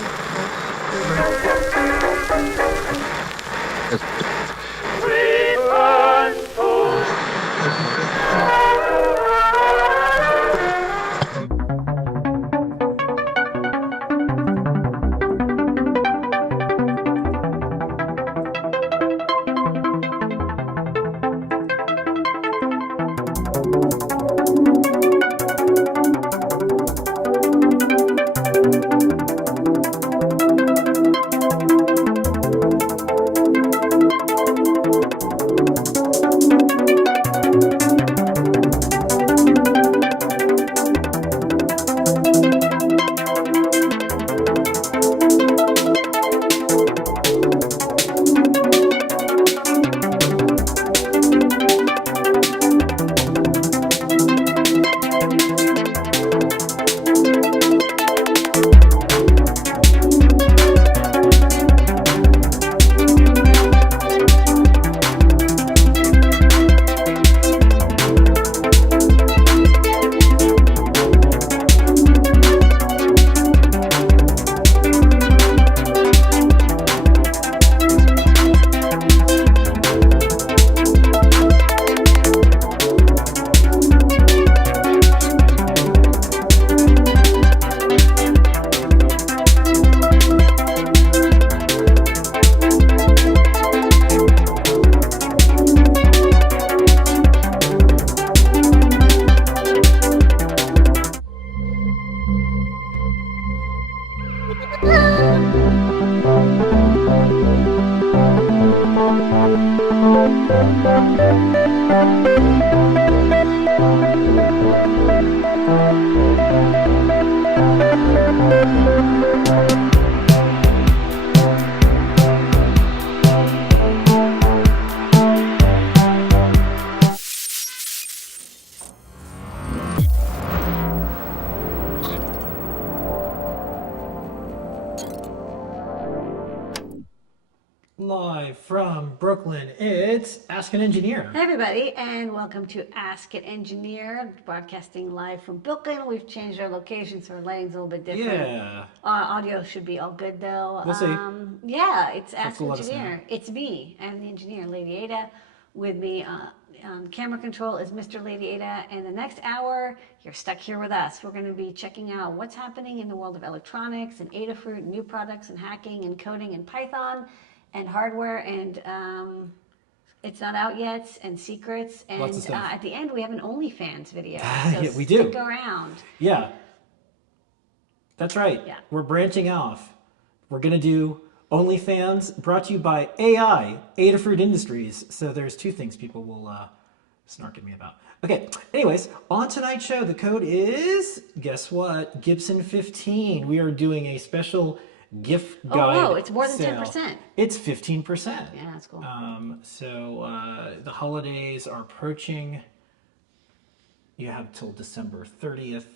fine. Live from Brooklyn, it's Ask an Engineer. Hi, everybody, and welcome to Ask an Engineer, broadcasting live from Brooklyn. We've changed our location, so our lighting's a little bit different. Yeah. Audio should be all good, though. We'll see. Yeah, it's Ask an will let us Engineer. It's me. I'm the engineer, Lady Ada. With me on camera control is Mr. Lady Ada, and the next hour, you're stuck here with us. We're going to be checking out what's happening in the world of electronics and Adafruit, new products and hacking and coding in Python and hardware, and it's not out yet, and secrets. And Lots of stuff. at the end, we have an OnlyFans video. So Yeah, we do. Stick around. Yeah. That's right. Yeah. We're branching off. We're going to do OnlyFans, brought to you by AI, Adafruit Industries. So there's two things people will snark at me about. Okay, anyways, on tonight's show, the code is, guess what? Gibson 15. We are doing a special gift guide. Oh, whoa, it's more than sale. 10%. It's 15%. Yeah, that's cool. So the holidays are approaching. You have till December 30th.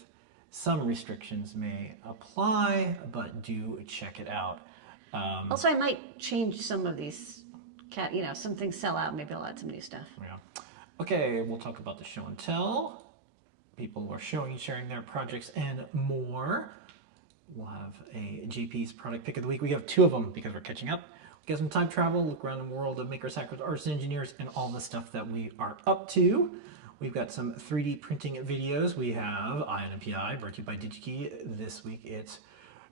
Some restrictions may apply, but do check it out. Also, I might change some of these, some things sell out. Maybe I'll add some new stuff. Yeah. Okay, we'll talk about the show and tell. People are showing and sharing their projects and more. We'll have a JP's product pick of the week. We have two of them because we're catching up. We got some time travel, look around the world of makers, hackers, artists, engineers, and all the stuff that we are up to. We've got some 3D printing videos. We have Ion and PI, brought to you by DigiKey. This week it's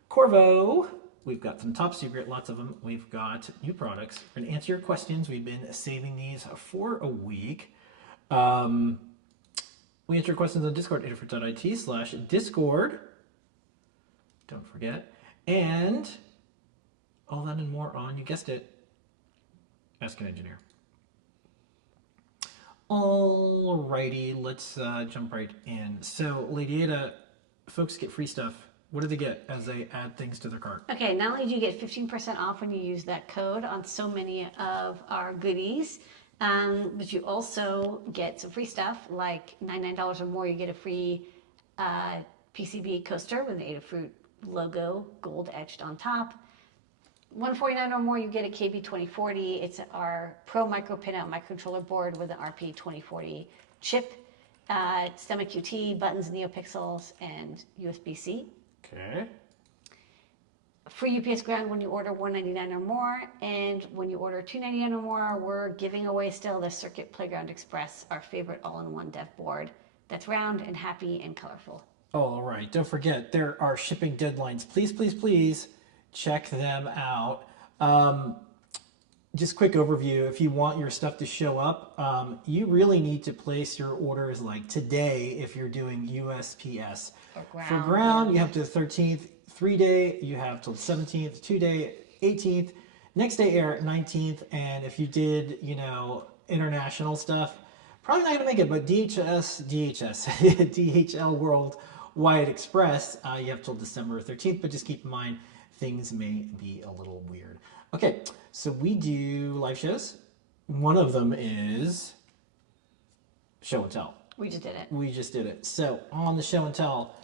Corvo. We've got some top secret, lots of them. We've got new products. We're going to answer your questions. We've been saving these for a week. We answer your questions on Discord, adafruit.it/Discord. Don't forget. And all that and more on, you guessed it, Ask an Engineer. Alrighty, let's jump right in. So, Lady Ada, folks get free stuff. What do they get as they add things to their cart? Okay, not only do you get 15% off when you use that code on so many of our goodies, but you also get some free stuff, like $99 or more, you get a free PCB coaster with the Adafruit logo gold etched on top. $149 or more, you get a KB2040. It's our Pro Micro Pinout microcontroller board with an RP2040 chip, Stemma QT, buttons, NeoPixels, and USB-C. Okay. free UPS ground when you order $199 or more, and when you order $299 or more, we're giving away still the Circuit Playground Express, our favorite all-in-one dev board that's round and happy and colorful. Oh, all right. Don't forget, there are shipping deadlines. Please, please, please check them out. Just quick overview. If you want your stuff to show up, you really need to place your orders like today if you're doing USPS. For ground, you have to the 13th. 3-day, you have till the 17th. 2-day, 18th. Next day air, 19th. And if you did, international stuff, probably not going to make it, but DHL Worldwide Express, you have till December 13th, but just keep in mind, things may be a little weird. Okay, so we do live shows. One of them is show and tell. We just did it. We just did it. So on the show and tell,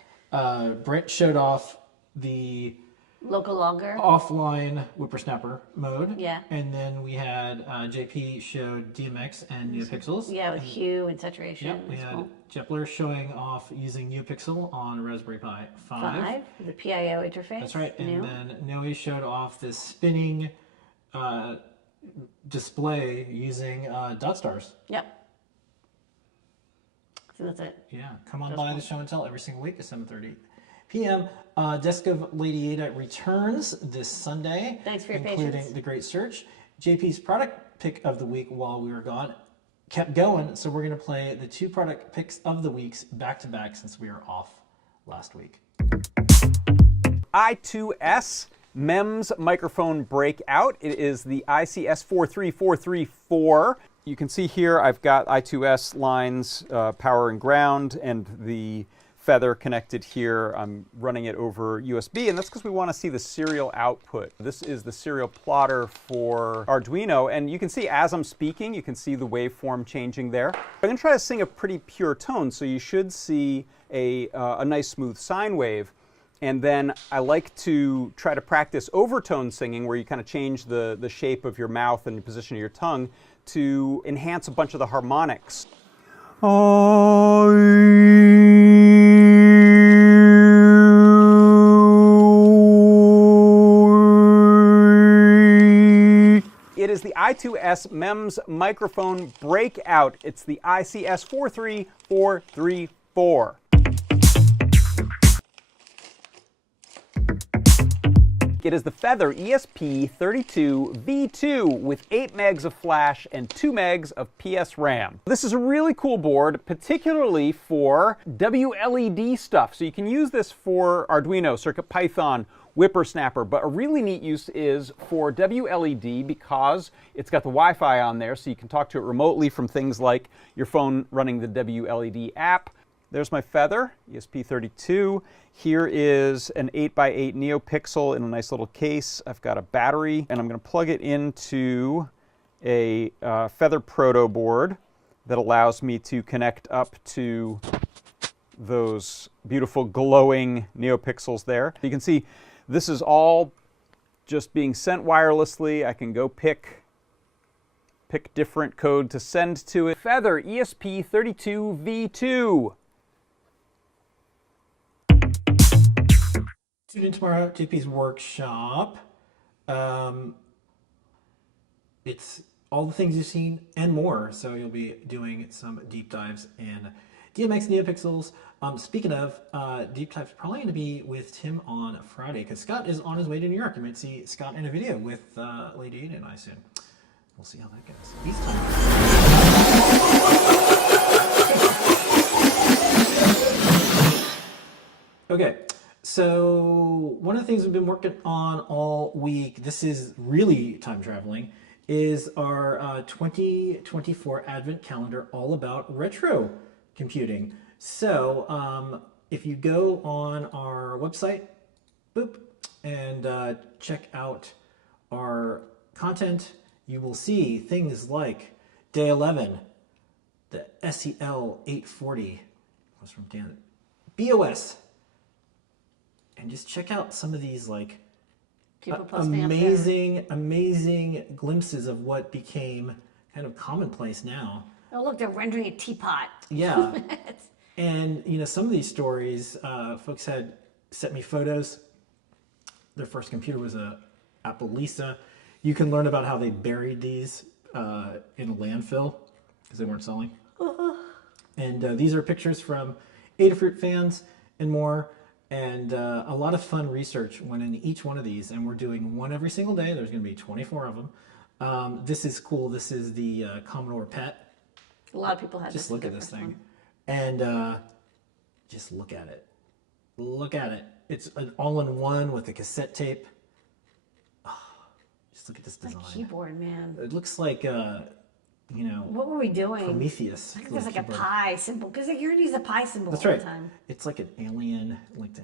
Brent showed off the local logger offline whippersnapper mode. Yeah. And then we had JP showed DMX and NeoPixels. Yeah, with hue and saturation. Yep. We had Jepler showing off using NeoPixel on Raspberry Pi 5. The PIO interface. That's right. And then Noe showed off this spinning display using dot stars. Yep. So that's it. Yeah. Come on by the show and tell every single week at 7:30 p.m. Desk of Lady Ada returns this Sunday. Thanks for your including patience. The Great Search. JP's product pick of the week while we were gone kept going, so we're going to play the 2 product picks of the weeks back to back since we were off last week. I2S MEMS microphone breakout. It is the ICS 43434. You can see here I've got I2S lines, power and ground, and the Feather connected here. I'm running it over USB, and that's because we want to see the serial output. This is the serial plotter for Arduino, and you can see as I'm speaking, you can see the waveform changing there. I'm going to try to sing a pretty pure tone, so you should see a nice smooth sine wave. And then I like to try to practice overtone singing, where you kind of change the shape of your mouth and the position of your tongue to enhance a bunch of the harmonics. It is the I2S MEMS microphone breakout. It's the ICS 43434. It is the Feather ESP32V2 with 8 megs of flash and 2 megs of PS RAM. This is a really cool board, particularly for WLED stuff. So you can use this for Arduino, CircuitPython, Whippersnapper, but a really neat use is for WLED because it's got the Wi-Fi on there, so you can talk to it remotely from things like your phone running the WLED app. There's my Feather, ESP32. Here is an 8x8 NeoPixel in a nice little case. I've got a battery, and I'm going to plug it into a Feather Proto board that allows me to connect up to those beautiful glowing NeoPixels there. You can see this is all just being sent wirelessly. I can go pick different code to send to it. Feather ESP32V2. Tune in tomorrow at JP's workshop. It's all the things you've seen and more. So you'll be doing some deep dives in DMX NeoPixels. Speaking of deep dives, probably going to be with Tim on Friday because Scott is on his way to New York. You might see Scott in a video with Lady Ada and I soon. We'll see how that goes. These times. Okay. So one of the things we've been working on all week, this is really time traveling, is our 2024 Advent calendar all about retro computing. So if you go on our website, boop, and check out our content, you will see things like Day 11, the SEL 840, was from Dan, BOS, and just check out some of these like amazing glimpses of what became kind of commonplace now. Oh, look, they're rendering a teapot. Yeah. And, you know, some of these stories, folks had sent me photos their first computer was a Apple Lisa. You can learn about how they buried these in a landfill because they weren't selling. And these are pictures from Adafruit fans and more. And a lot of fun research went into each one of these. And we're doing one every single day. There's going to be 24 of them. This is cool. This is the Commodore PET. A lot of people had Just this. look at this thing. And just look at it. Look at it. It's an all-in-one with a cassette tape. Oh, just look at this design. That keyboard, man. It looks like, you know, What were we doing? Prometheus. I think there's like a keyboard. pi symbol because you're gonna use the pi symbol That's all right. the time. It's like an alien, like the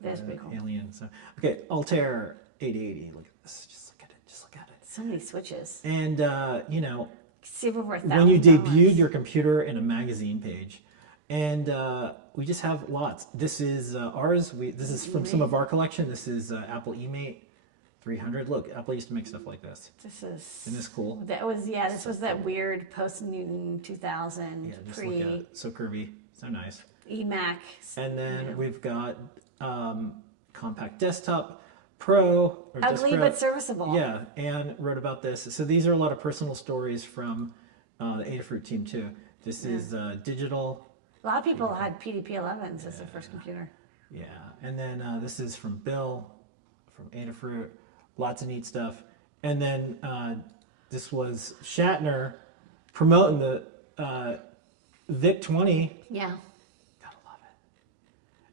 That's pretty cool. alien. So okay, Altair 8080. Look at this. Just look at it. Just look at it. So many switches. And you know, Save over $1,000. when you debuted your computer in a magazine page, and we just have lots. This is ours. This is from some of our collection. This is Apple eMate 300. Look, Apple used to make stuff like this. This is. Isn't this cool? That was This was that weird post Newton 2000 Yeah, just look at pre it. So curvy, so nice. eMac. And then Yeah. we've got compact desktop, Pro, or Desk Ugly Pro. but serviceable. Yeah, Anne wrote about this. So these are a lot of personal stories from the Adafruit team too. This is digital. A lot of people had PDP-11s as their first computer. Yeah, and then this is from Bill, from Adafruit. Lots of neat stuff. And then this was Shatner promoting the VIC-20. Yeah. Gotta love it.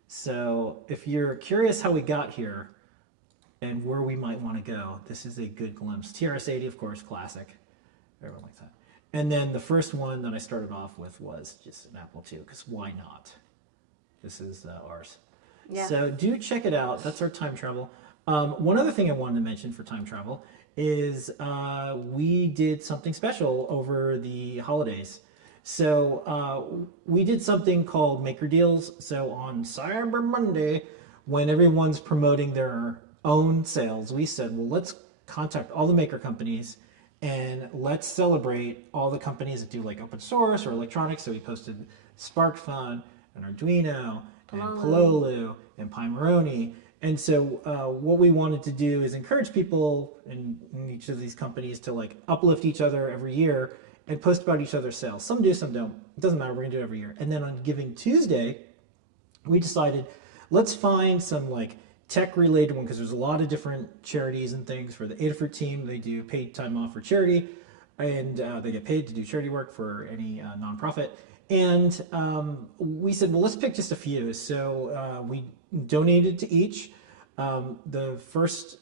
So if you're curious how we got here and where we might want to go, this is a good glimpse. TRS-80, of course, classic. Everyone likes that. And then the first one that I started off with was just an Apple II, because why not? This is ours. Yeah. So do check it out. That's our time travel. One other thing I wanted to mention for time travel is we did something special over the holidays. So we did something called Maker Deals. So on Cyber Monday, when everyone's promoting their own sales, we said, well, let's contact all the maker companies and let's celebrate all the companies that do like open source or electronics. So we posted SparkFun and Arduino and Pololu and Pimeroni. And so what we wanted to do is encourage people in each of these companies to like uplift each other every year and post about each other's sales. Some do, some don't. It doesn't matter. We're going to do it every year. And then on Giving Tuesday, we decided let's find some like tech related one because there's a lot of different charities and things for the Adafruit team. They do paid time off for charity and they get paid to do charity work for any nonprofit. And we said, well, let's pick just a few. So we donated to each. The first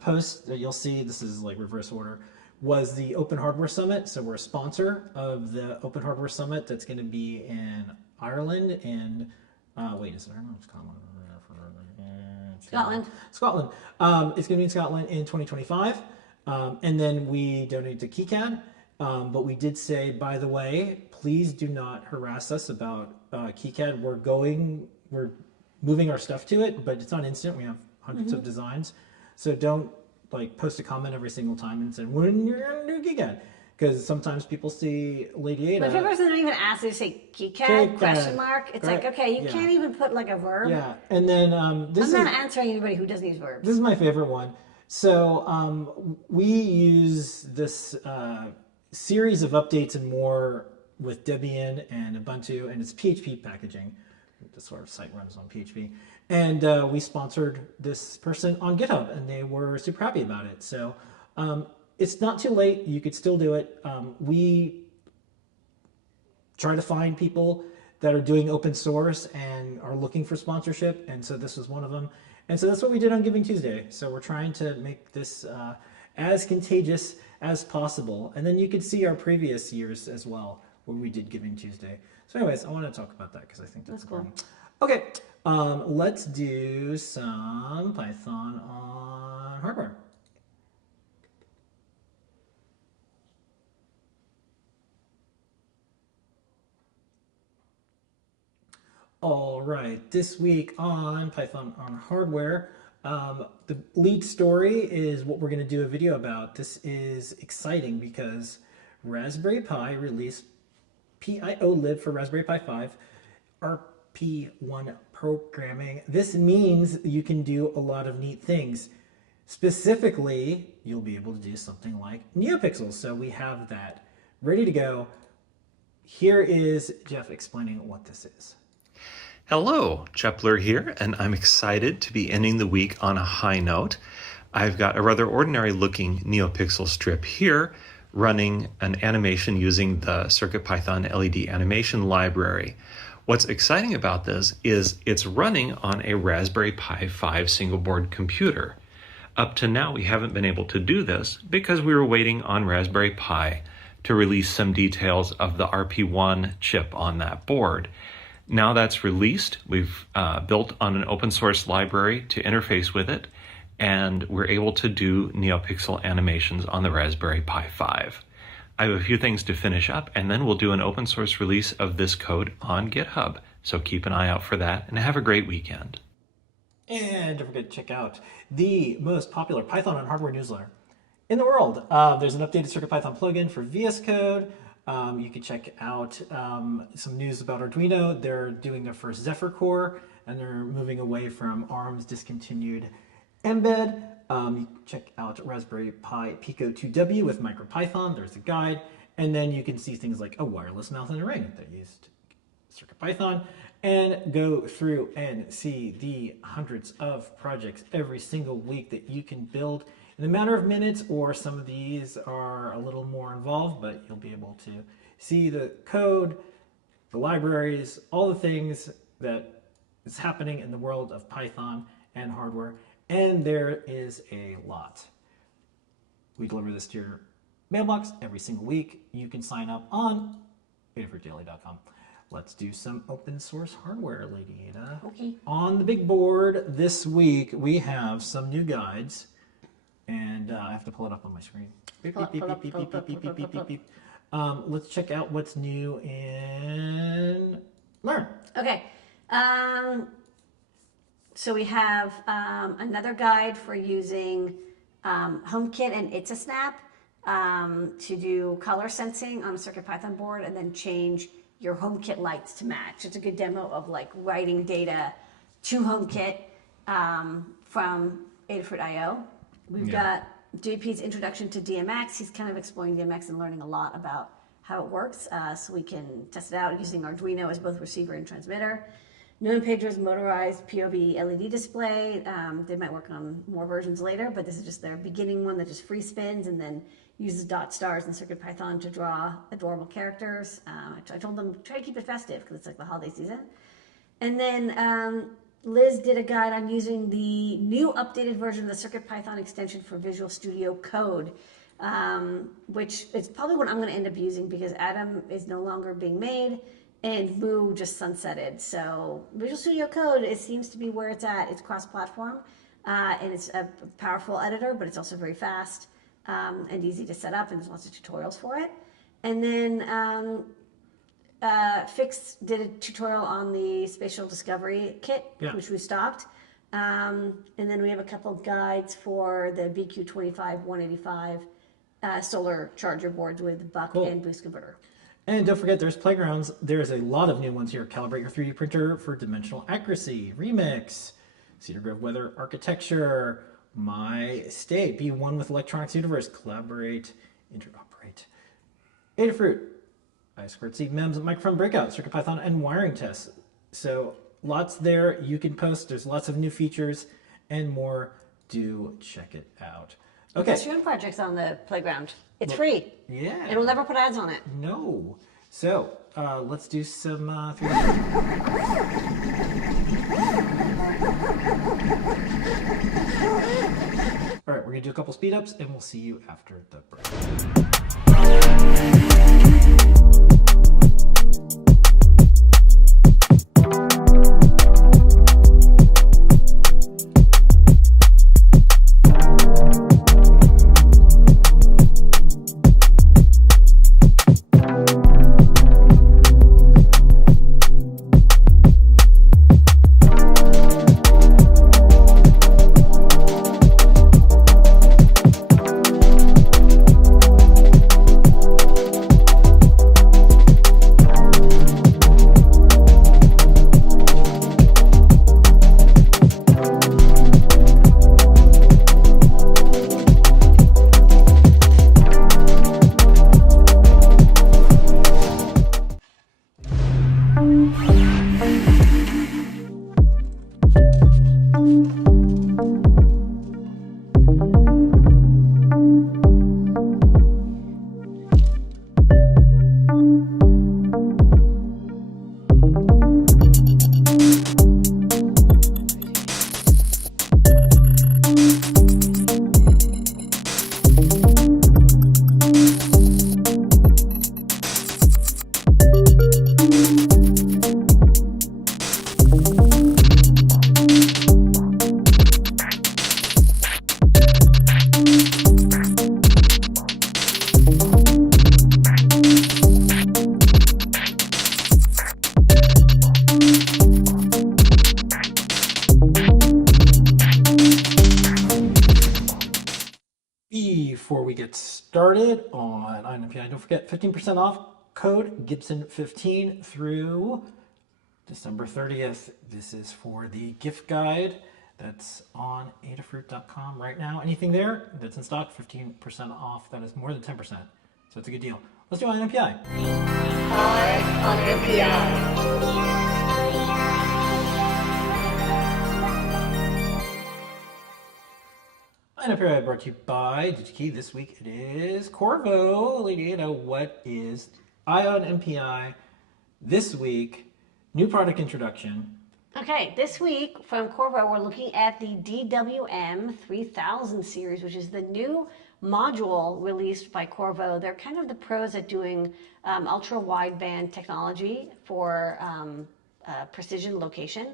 post that you'll see, this is like reverse order, was the Open Hardware Summit. So we're a sponsor of the Open Hardware Summit that's going to be in Ireland and, wait, is it Ireland? Scotland. Scotland. It's going to be in Scotland in 2025. And then we donated to KiCad. But we did say, by the way, please do not harass us about KiCad. We're moving our stuff to it, but it's not instant. We have hundreds of designs. So don't like post a comment every single time and say, when you're going to do KiCad. Because sometimes people see Lady Ada. But if a person don't even ask, they say KiCad, KiCad. question mark. It's like, okay, you Yeah. can't even put like a verb. Yeah, and then this I'm is... not answering anybody who doesn't use verbs. This is my favorite one. So we use this series of updates and more with Debian and Ubuntu, and it's PHP packaging. The sort of site runs on PHP. And we sponsored this person on GitHub, and they were super happy about it. So it's not too late. You could still do it. We try to find people that are doing open source and are looking for sponsorship, and so this was one of them. And so that's what we did on Giving Tuesday. So we're trying to make this as contagious as possible. And then you could see our previous years as well, where we did Giving Tuesday. So anyways, I want to talk about that because I think that's cool. important. Okay, let's do some Python on hardware. All right, this week on Python on hardware, the lead story is what we're going to do a video about. This is exciting because Raspberry Pi released PIO-lib for Raspberry Pi 5, RP1 programming. This means you can do a lot of neat things. Specifically, you'll be able to do something like NeoPixels. So we have that ready to go. Here is Jeff explaining what this is. Hello, Chepler here, and I'm excited to be ending the week on a high note. I've got a rather ordinary looking NeoPixel strip here running an animation using the CircuitPython LED animation library. What's exciting about this is it's running on a Raspberry Pi 5 single board computer. Up to now, we haven't been able to do this because we were waiting on Raspberry Pi to release some details of the RP1 chip on that board. Now that's released, we've built on an open source library to interface with it, and we're able to do NeoPixel animations on the Raspberry Pi 5. I have a few things to finish up, and then we'll do an open source release of this code on GitHub. So keep an eye out for that, and have a great weekend. And don't forget to check out the most popular Python on hardware newsletter in the world. There's an updated CircuitPython plugin for VS Code. You can check out some news about Arduino. They're doing their first Zephyr core, and they're moving away from ARM's discontinued embed. You can check out Raspberry Pi Pico 2W with MicroPython. There's a guide. And then you can see things like a wireless mouse and a ring that used CircuitPython, and go through and see the hundreds of projects every single week that you can build in a matter of minutes, or some of these are a little more involved, but you'll be able to see the code, the libraries, all the things that is happening in the world of Python and hardware, and there is a lot. We deliver this to your mailbox every single week. You can sign up on adafruitdaily.com. Let's do some open source hardware, Lady Ada. Okay. On the big board this week, we have some new guides. And I have to pull it up on my screen. Beep, beep, beep, beep, beep, beep, beep, beep, beep, beep, beep. Let's check out what's new in Learn. Okay. So we have another guide for using HomeKit and It's a Snap to do color sensing on a CircuitPython board and then change your HomeKit lights to match. It's a good demo of like writing data to HomeKit from Adafruit.io. We've got JP's introduction to DMX. He's kind of exploring DMX and learning a lot about how it works, so we can test it out using Arduino as both receiver and transmitter. NonePager's motorized POV LED display. They might work on more versions later, but this is just their beginning one that just free spins and then uses dot stars and CircuitPython to draw adorable characters. I told them try to keep it festive because it's like the holiday season. And then Liz did a guide on using the new updated version of the CircuitPython extension for Visual Studio Code, which is probably what I'm going to end up using because Atom is no longer being made and Moo just sunsetted. So Visual Studio Code, it seems to be where it's at. It's cross-platform, and it's a powerful editor, but it's also very fast and easy to set up, and there's lots of tutorials for it. And then Fix did a tutorial on the Spatial Discovery Kit, which we stopped. And then we have a couple of guides for the BQ25-185 solar charger boards with buck and boost converter. And don't forget, there's playgrounds. There's a lot of new ones here. Calibrate your 3D printer for dimensional accuracy. Remix. Cedar Grove Weather Architecture. My State. Be one with Electronics Universe. Collaborate. Interoperate. Adafruit. I2C MEMS, microphone breakout, CircuitPython, and wiring tests. So lots there you can post. There's lots of new features and more. Do check it out. Okay. Post your own projects on the playground. It's free. Yeah. It will never put ads on it. No. So let's do some 3D. All right, we're gonna do a couple speed ups, and we'll see you after the break. before we get started on INPI, don't forget 15% off code Gibson15 through December 30th. This is for the gift guide that's on Adafruit.com right now. Anything there that's in stock, 15% off. That is more than 10%. So it's a good deal. Let's do INPI. On MPI. INPI brought to you by DigiKey. This week it is Corvo. Lady Ada, what is Ion MPI this week? New product introduction. Okay, this week from Corvo, we're looking at the DWM 3000 series, which is the new module released by Corvo. They're kind of the pros at doing ultra wideband technology for precision location.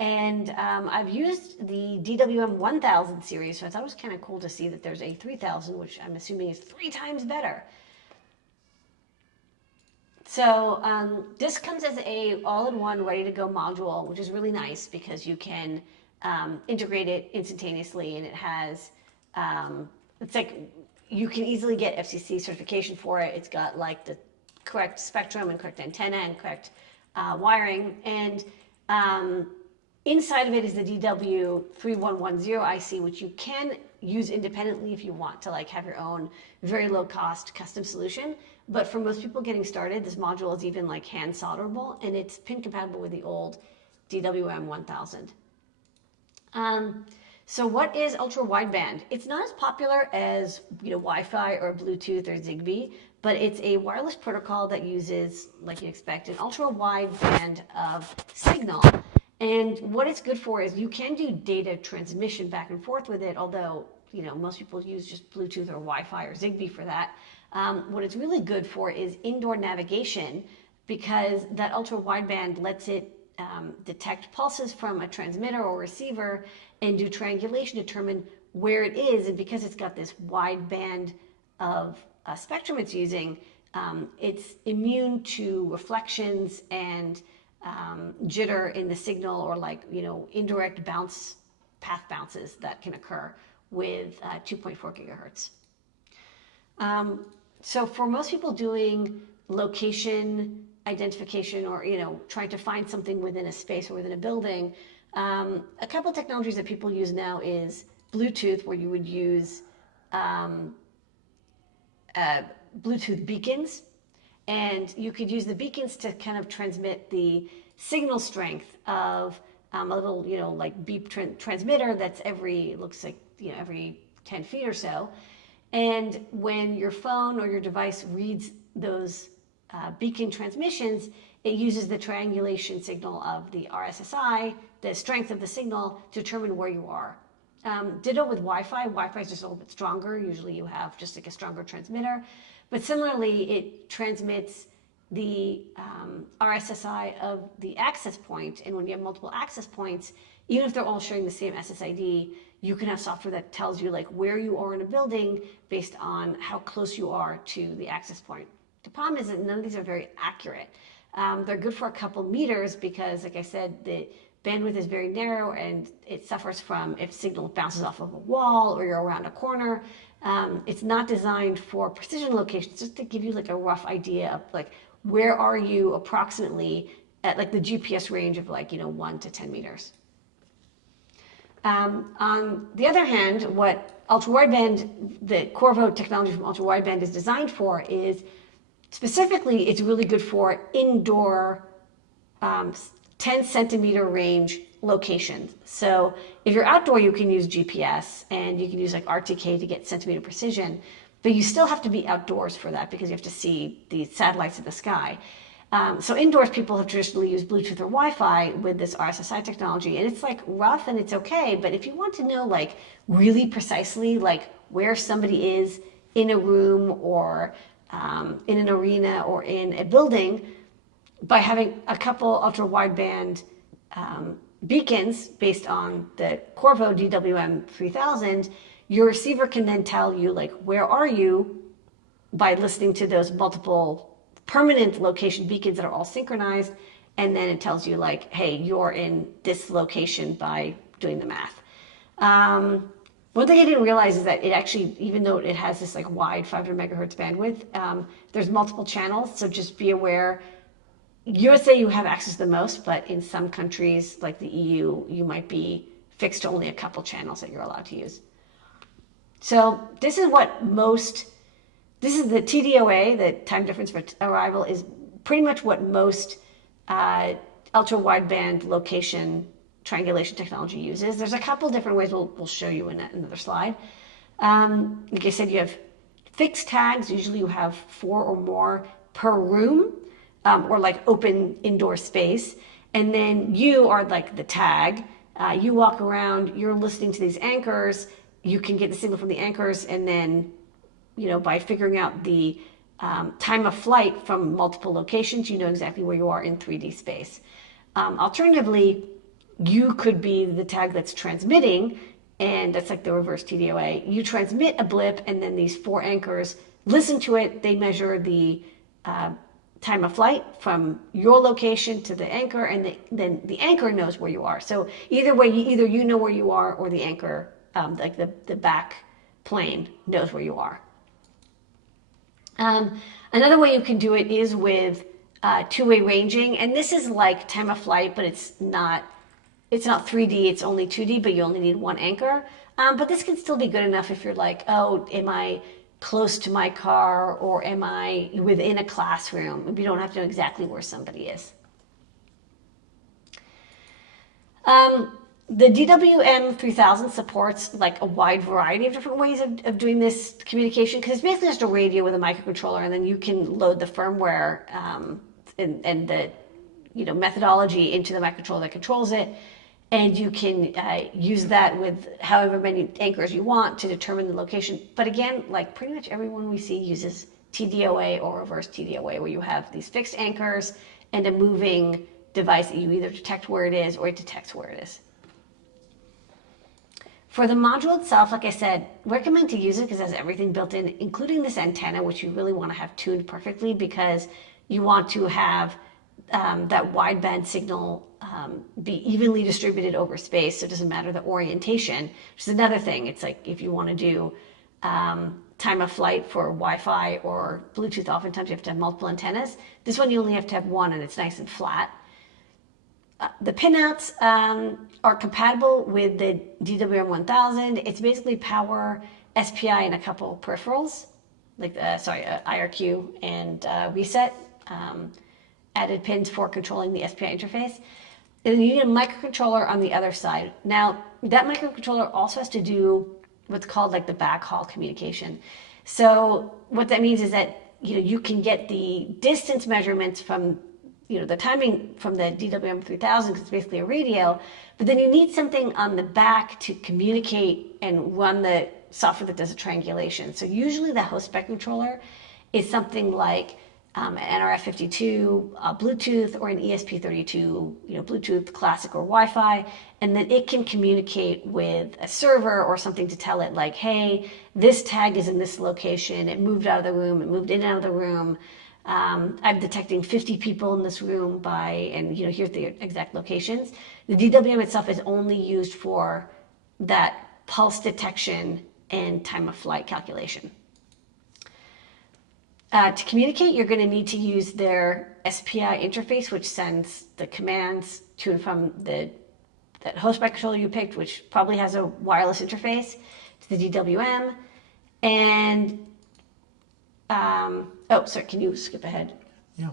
And I've used the DWM 1000 series, so I thought it was kind of cool to see that there's a 3000, which I'm assuming is 3 times better. So this comes as a all-in-one, ready-to-go module, which is really nice because you can integrate it instantaneously, and it has, it's like you can easily get FCC certification for it. It's got like the correct spectrum and correct antenna and correct wiring, and inside of it is the DW3110 IC, which you can use independently if you want to like have your own very low cost custom solution. But for most people getting started, this module is even like hand solderable, and it's pin compatible with the old DWM 1000. So what is ultra wideband? It's not as popular as Wi-Fi or Bluetooth or Zigbee, but it's a wireless protocol that uses, like you expect, an ultra wide band of signal. And what it's good for is you can do data transmission back and forth with it, although most people use just Bluetooth or Wi-Fi or Zigbee for that. What it's really good for is indoor navigation, because that ultra wideband lets it detect pulses from a transmitter or receiver and do triangulation, determine where it is. And because it's got this wide band of spectrum it's using, it's immune to reflections and jitter in the signal, or indirect path bounces that can occur with 2.4 gigahertz. So for most people doing location identification, or trying to find something within a space or within a building, a couple of technologies that people use now is Bluetooth, where you would use Bluetooth beacons. And you could use the beacons to kind of transmit the signal strength of a little, like beep transmitter that's every 10 feet or so. And when your phone or your device reads those beacon transmissions, it uses the triangulation signal of the RSSI, the strength of the signal, to determine where you are. Ditto with Wi-Fi. Wi-Fi is just a little bit stronger. Usually you have just like a stronger transmitter. But similarly, it transmits the RSSI of the access point. And when you have multiple access points, even if they're all sharing the same SSID, you can have software that tells you like where you are in a building based on how close you are to the access point. The problem is that none of these are very accurate. They're good for a couple meters because, like I said, the bandwidth is very narrow, and it suffers from if signal bounces off of a wall or you're around a corner. It's not designed for precision locations, just to give you like a rough idea of like where are you approximately at like the GPS range of 1 to 10 meters. On the other hand, what ultra wideband, the Corvo technology from ultra wideband is designed for is specifically it's really good for indoor 10 centimeter range locations. So if you're outdoor, you can use GPS and you can use like RTK to get centimeter precision, but you still have to be outdoors for that because you have to see the satellites in the sky. So indoors, people have traditionally used Bluetooth or Wi-Fi with this RSSI technology, and it's like rough and it's okay. But if you want to know like really precisely like where somebody is in a room or in an arena or in a building, by having a couple ultra wideband beacons based on the Corvo DWM 3000, your receiver can then tell you like where are you by listening to those multiple permanent location beacons that are all synchronized, and then it tells you like, hey, you're in this location by doing the math. One thing I didn't realize is that it actually, even though it has this like wide 500 megahertz bandwidth, there's multiple channels. So just be aware. USA, you have access to the most, but in some countries like the EU, you might be fixed to only a couple channels that you're allowed to use. So this is the TDOA, the time difference for arrival, is pretty much what most ultra wideband location triangulation technology uses. There's a couple different ways we'll show you in another slide. Like I said, you have fixed tags. Usually you have 4 or more per room, or like open indoor space. And then you are like the tag. You walk around, you're listening to these anchors. You can get the signal from the anchors, and then, by figuring out the time of flight from multiple locations, you know exactly where you are in 3D space. Alternatively, you could be the tag that's transmitting, and that's like the reverse TDOA. You transmit a blip, and then these 4 anchors listen to it. They measure the time of flight from your location to the anchor, and then the anchor knows where you are. So either way, either you know where you are, or the anchor, like the back plane, knows where you are. Another way you can do it is with two-way ranging, and this is like time of flight, but it's not 3D, it's only 2D, but you only need 1 anchor. But this can still be good enough if you're like, oh, am I close to my car, or am I within a classroom? You don't have to know exactly where somebody is. The DWM 3000 supports like a wide variety of different ways of doing this communication, because it's basically just a radio with a microcontroller, and then you can load the firmware and the methodology into the microcontroller that controls it, and you can use that with however many anchors you want to determine the location. But again, like pretty much everyone we see uses TDOA or reverse TDOA, where you have these fixed anchors and a moving device that you either detect where it is or it detects where it is. For the module itself, like I said, recommend to use it because it has everything built in, including this antenna, which you really want to have tuned perfectly, because you want to have that wideband signal be evenly distributed over space, so it doesn't matter the orientation, which is another thing. It's like if you want to do time of flight for Wi-Fi or Bluetooth, oftentimes you have to have multiple antennas. This one you only have to have one, and it's nice and flat. The pinouts are compatible with the DWM 1000. It's basically power, SPI, and a couple peripherals, like IRQ and reset. Added pins for controlling the SPI interface. And then you need a microcontroller on the other side. Now, that microcontroller also has to do what's called like the backhaul communication. So what that means is that you can get the distance measurements from the timing from the DWM 3000, because it's basically a radio, but then you need something on the back to communicate and run the software that does the triangulation. So usually the host spec controller is something like an NRF52, Bluetooth, or an ESP32, Bluetooth, classic, or Wi-Fi, and then it can communicate with a server or something to tell it like, hey, this tag is in this location, it moved out of the room, it moved in and out of the room, I'm detecting 50 people in this room and here's the exact locations. The DWM itself is only used for that pulse detection and time of flight calculation. To communicate, you're going to need to use their SPI interface, which sends the commands to and from that host microcontroller you picked, which probably has a wireless interface, to the DWM. And sorry, can you skip ahead? Yeah.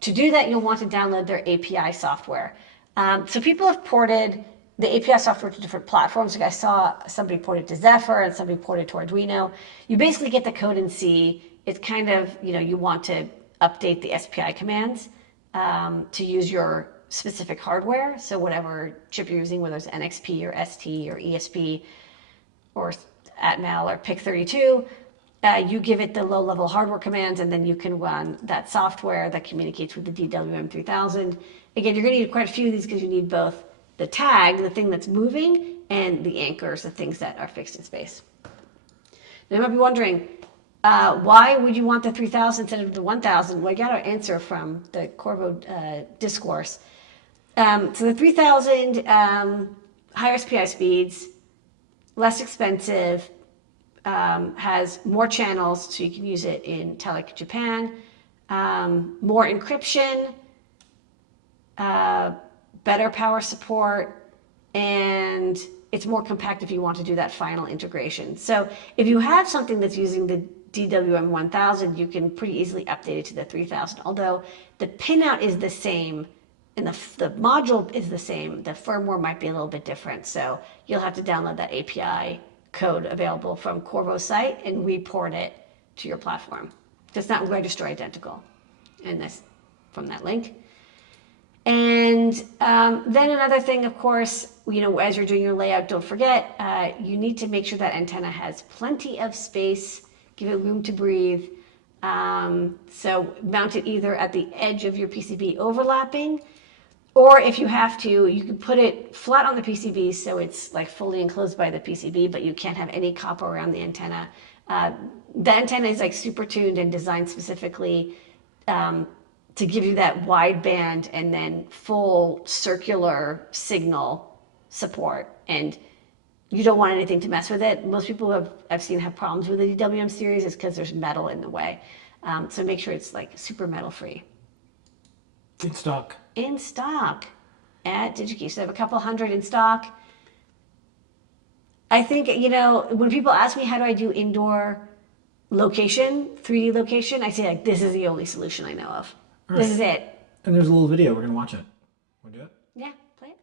To do that, you'll want to download their API software. So people have ported the API software to different platforms. Like I saw somebody ported to Zephyr and somebody ported to Arduino. You basically get the code in C. It's kind of, you want to update the SPI commands to use your specific hardware. So whatever chip you're using, whether it's NXP or ST or ESP or Atmel or PIC32, you give it the low-level hardware commands, and then you can run that software that communicates with the DWM 3000. Again, you're going to need quite a few of these because you need both the tag, the thing that's moving, and the anchors, the things that are fixed in space. Now you might be wondering, why would you want the 3000 instead of the 1000? Well, I got an answer from the Corvo discourse. So the 3000, higher SPI speeds, less expensive, has more channels, so you can use it in Telek Japan, more encryption, better power support, and it's more compact if you want to do that final integration. So if you have something that's using the DWM 1000, you can pretty easily update it to the 3000. Although the pinout is the same and the module is the same, the firmware might be a little bit different. So you'll have to download that API code available from Qorvo's site and report it to your platform. It's not register identical in this from that link. And then another thing, of course, as you're doing your layout, don't forget, you need to make sure that antenna has plenty of space, give it room to breathe. So mount it either at the edge of your PCB overlapping, or if you have to, you can put it flat on the PCB so it's like fully enclosed by the PCB, but you can't have any copper around the antenna. The antenna is like super tuned and designed specifically to give you that wide band and then full circular signal support. And you don't want anything to mess with it. Most people I've seen have problems with the DWM series is because there's metal in the way. So make sure it's like super metal free. In stock. In stock at DigiKey. So they have a couple hundred in stock. I think, when people ask me how do I do indoor location, 3D location, I say like, this is the only solution I know of. Right. This is it. And there's a little video. We're going to watch it. Want to do it? Yeah, play it.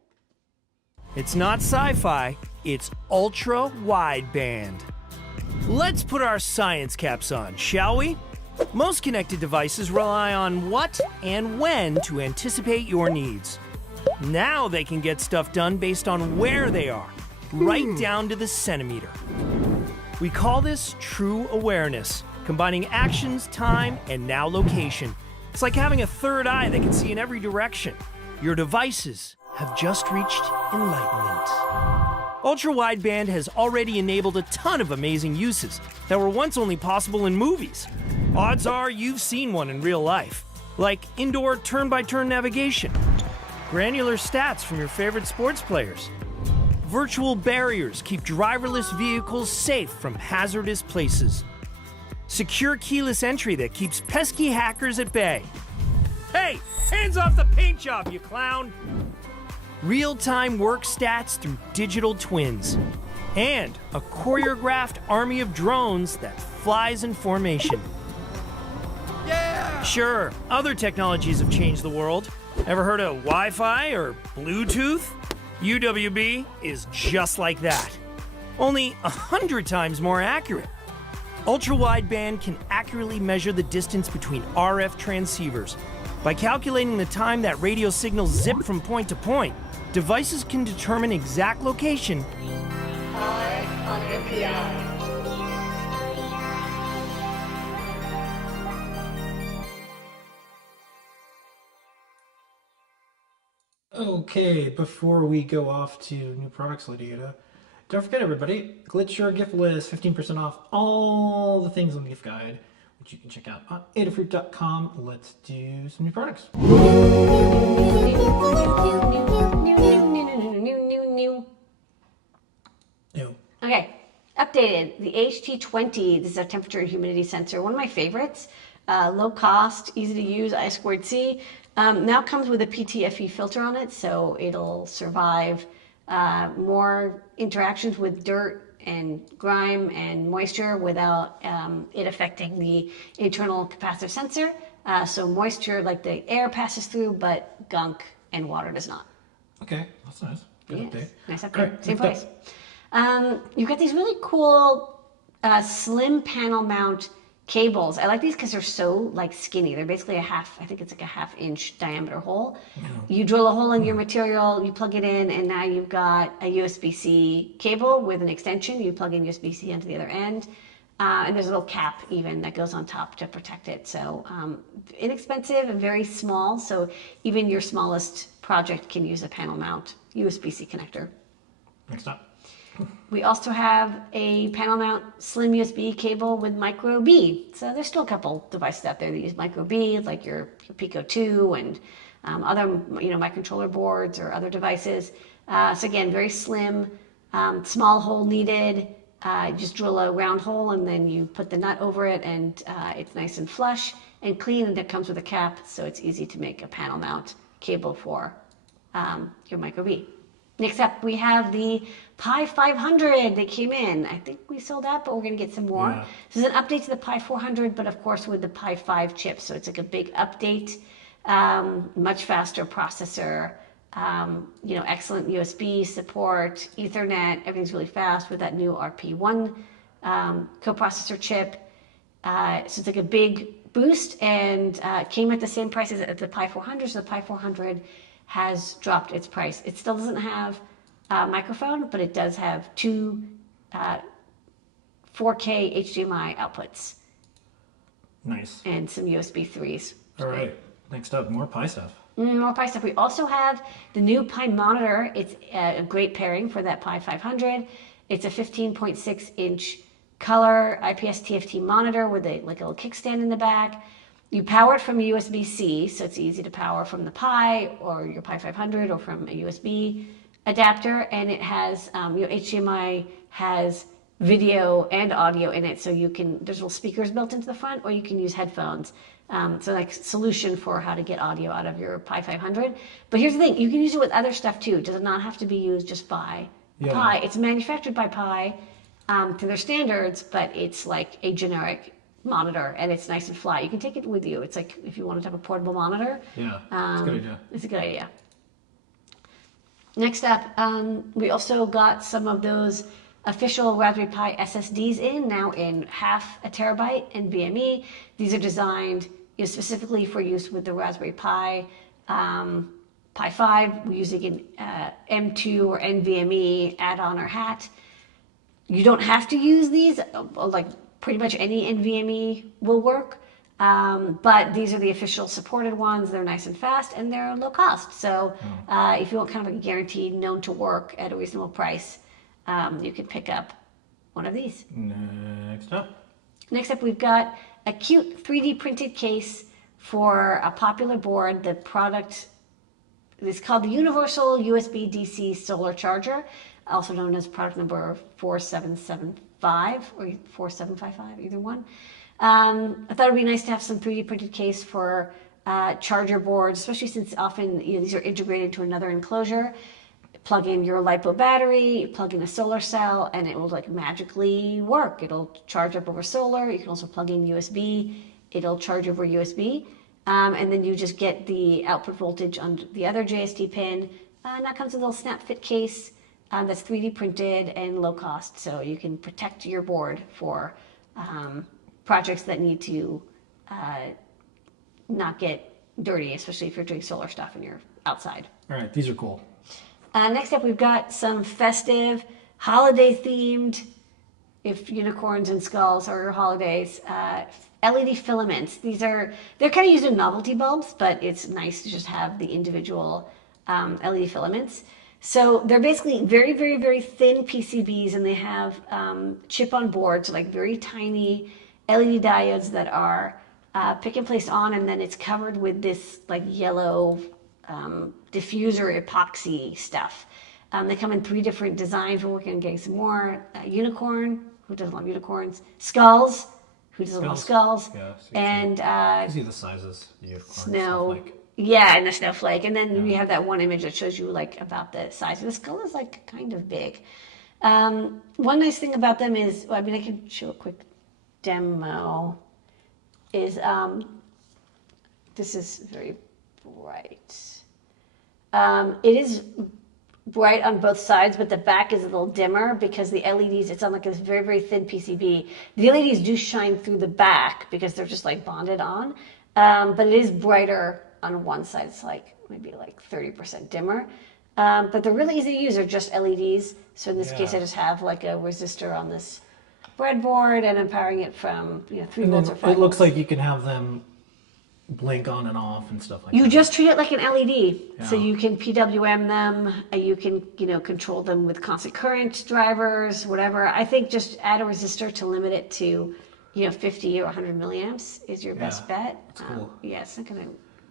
It's not sci-fi. It's ultra wideband. Let's put our science caps on, shall we? Most connected devices rely on what and when to anticipate your needs. Now they can get stuff done based on where they are, right down to the centimeter. We call this true awareness, combining actions, time, and now location. It's like having a third eye that can see in every direction. Your devices have just reached enlightenment. Ultra-wideband has already enabled a ton of amazing uses that were once only possible in movies. Odds are you've seen one in real life, like indoor turn-by-turn navigation, granular stats from your favorite sports players. Virtual barriers keep driverless vehicles safe from hazardous places. Secure keyless entry that keeps pesky hackers at bay. Hey, hands off the paint job, you clown! Real-time work stats through digital twins. And a choreographed army of drones that flies in formation. Yeah! Sure, other technologies have changed the world. Ever heard of Wi-Fi or Bluetooth? UWB is just like that. Only 100 times more accurate. Ultra-wideband can accurately measure the distance between RF transceivers. By calculating the time that radio signals zip from point to point, devices can determine exact location on NPI. Okay, before we go off to new products, Lydia, don't forget everybody, Glitch Your Gift List, 15% off all the things on the gift guide, which you can check out on adafruit.com. Let's do some new products. New. Okay, updated, the HT20, this is a temperature and humidity sensor, one of my favorites, low cost, easy to use, I2C, now comes with a PTFE filter on it, so it'll survive more interactions with dirt and grime and moisture without it affecting the internal capacitive sensor. So moisture, like the air passes through, but gunk and water does not. Okay, that's nice. Good update. Nice update. Right, same price. You've got these really cool slim panel mount cables. I like these because they're so skinny. They're basically I think it's like a 1/2 inch diameter hole. Yeah. You drill a hole in your material, you plug it in, and now you've got a USB-C cable with an extension. You plug in USB-C onto the other end. And there's a little cap even that goes on top to protect it. So inexpensive and very small. So even your smallest project can use a panel mount USB-C connector. Next up. We also have a panel mount slim USB cable with micro B. So there's still a couple devices out there that use micro B, like your Pico 2 and other microcontroller boards or other devices. So again, very slim, Small hole needed. Just drill a round hole and then you put the nut over it, and it's nice and flush and clean, and it comes with a cap, so it's easy to make a panel mount cable for your Micro B. Next up, we have the Pi 500 that came in. I think we sold out, but we're going to get some more. Yeah. This is an update to the Pi 400, but of course with the Pi 5 chip, so it's like a big update. Much faster processor, excellent USB support, Ethernet, everything's really fast with that new RP1 coprocessor chip. So it's like a big boost, and came at the same price as the Pi 400, so the Pi 400 has dropped its price. It still doesn't have a microphone, but it does have two 4K HDMI outputs. Nice. And some USB 3s. All right. Next up, more Pi stuff. More Pi stuff. We also have the new Pi monitor. It's a great pairing for that Pi 500. It's a 15.6-inch color IPS TFT monitor with a little kickstand in the back. You power it from a USB-C, so it's easy to power from the Pi or your Pi 500 or from a USB adapter. And it has HDMI has video and audio in it, so there's little speakers built into the front, or you can use headphones. So like solution for how to get audio out of your Pi 500. But here's the thing, you can use it with other stuff too. It does not have to be used just by Pi. It's manufactured by Pi to their standards, but it's like a generic monitor, and it's nice and flat. You can take it with you. It's like if you want to have a portable monitor. Yeah, it's a good idea. It's a good idea. Next up, we also got some of those official Raspberry Pi SSDs now in 0.5 terabyte NVMe. These are designed specifically for use with the Raspberry Pi. Pi 5, we're using an M2 or NVMe add-on or hat. You don't have to use these, like pretty much any NVMe will work, but these are the official supported ones. They're nice and fast, and they're low cost. So if you want kind of a guaranteed known to work at a reasonable price, you can pick up one of these. Next up, we've got a cute 3D printed case for a popular board. The product is called the Universal USB DC Solar Charger, also known as product number 4775 or 4755, either one. I thought it would be nice to have some 3D printed case for charger boards, especially since often these are integrated to another enclosure. Plug in your LiPo battery, plug in a solar cell, and it will magically work. It'll charge up over solar. You can also plug in USB. It'll charge over USB. And then you just get the output voltage on the other JST pin. And that comes with a little snap fit case that's 3D printed and low cost. So you can protect your board for projects that need to not get dirty, especially if you're doing solar stuff and you're outside. All right, these are cool. Next up, we've got some festive, holiday-themed, if unicorns and skulls are your holidays, LED filaments. They're kind of used in novelty bulbs, but it's nice to just have the individual LED filaments. So they're basically very, very, very thin PCBs, and they have chip on board, so like very tiny LED diodes that are pick and place on, and then it's covered with this like yellow diffuser epoxy stuff. They come in 3 different designs. We're working on getting some more. Unicorn, who doesn't love unicorns? Skulls, who doesn't love skulls? Yeah, and you see the sizes. Unicorn, snow. snowflake. Yeah, and the snowflake. And then we have that one image that shows you like about the size. The skull is like kind of big. One nice thing about them is, I can show a quick demo. Is this is very bright. It is bright on both sides, but the back is a little dimmer because the LEDs, it's on like this very, very thin PCB. The LEDs do shine through the back because they're just like bonded on, but it is brighter on one side. It's like maybe like 30% dimmer, but they're really easy to use. They're just LEDs. So in this case, I just have like a resistor on this breadboard, and I'm powering it from 3 volts or 5 It looks volts. like you can have them blink on and off and stuff like that. You just treat it like an LED. Yeah. So you can PWM them, you can, control them with constant current drivers, whatever. I think just add a resistor to limit it to, 50 or 100 milliamps is your best bet. That's cool. It's not going to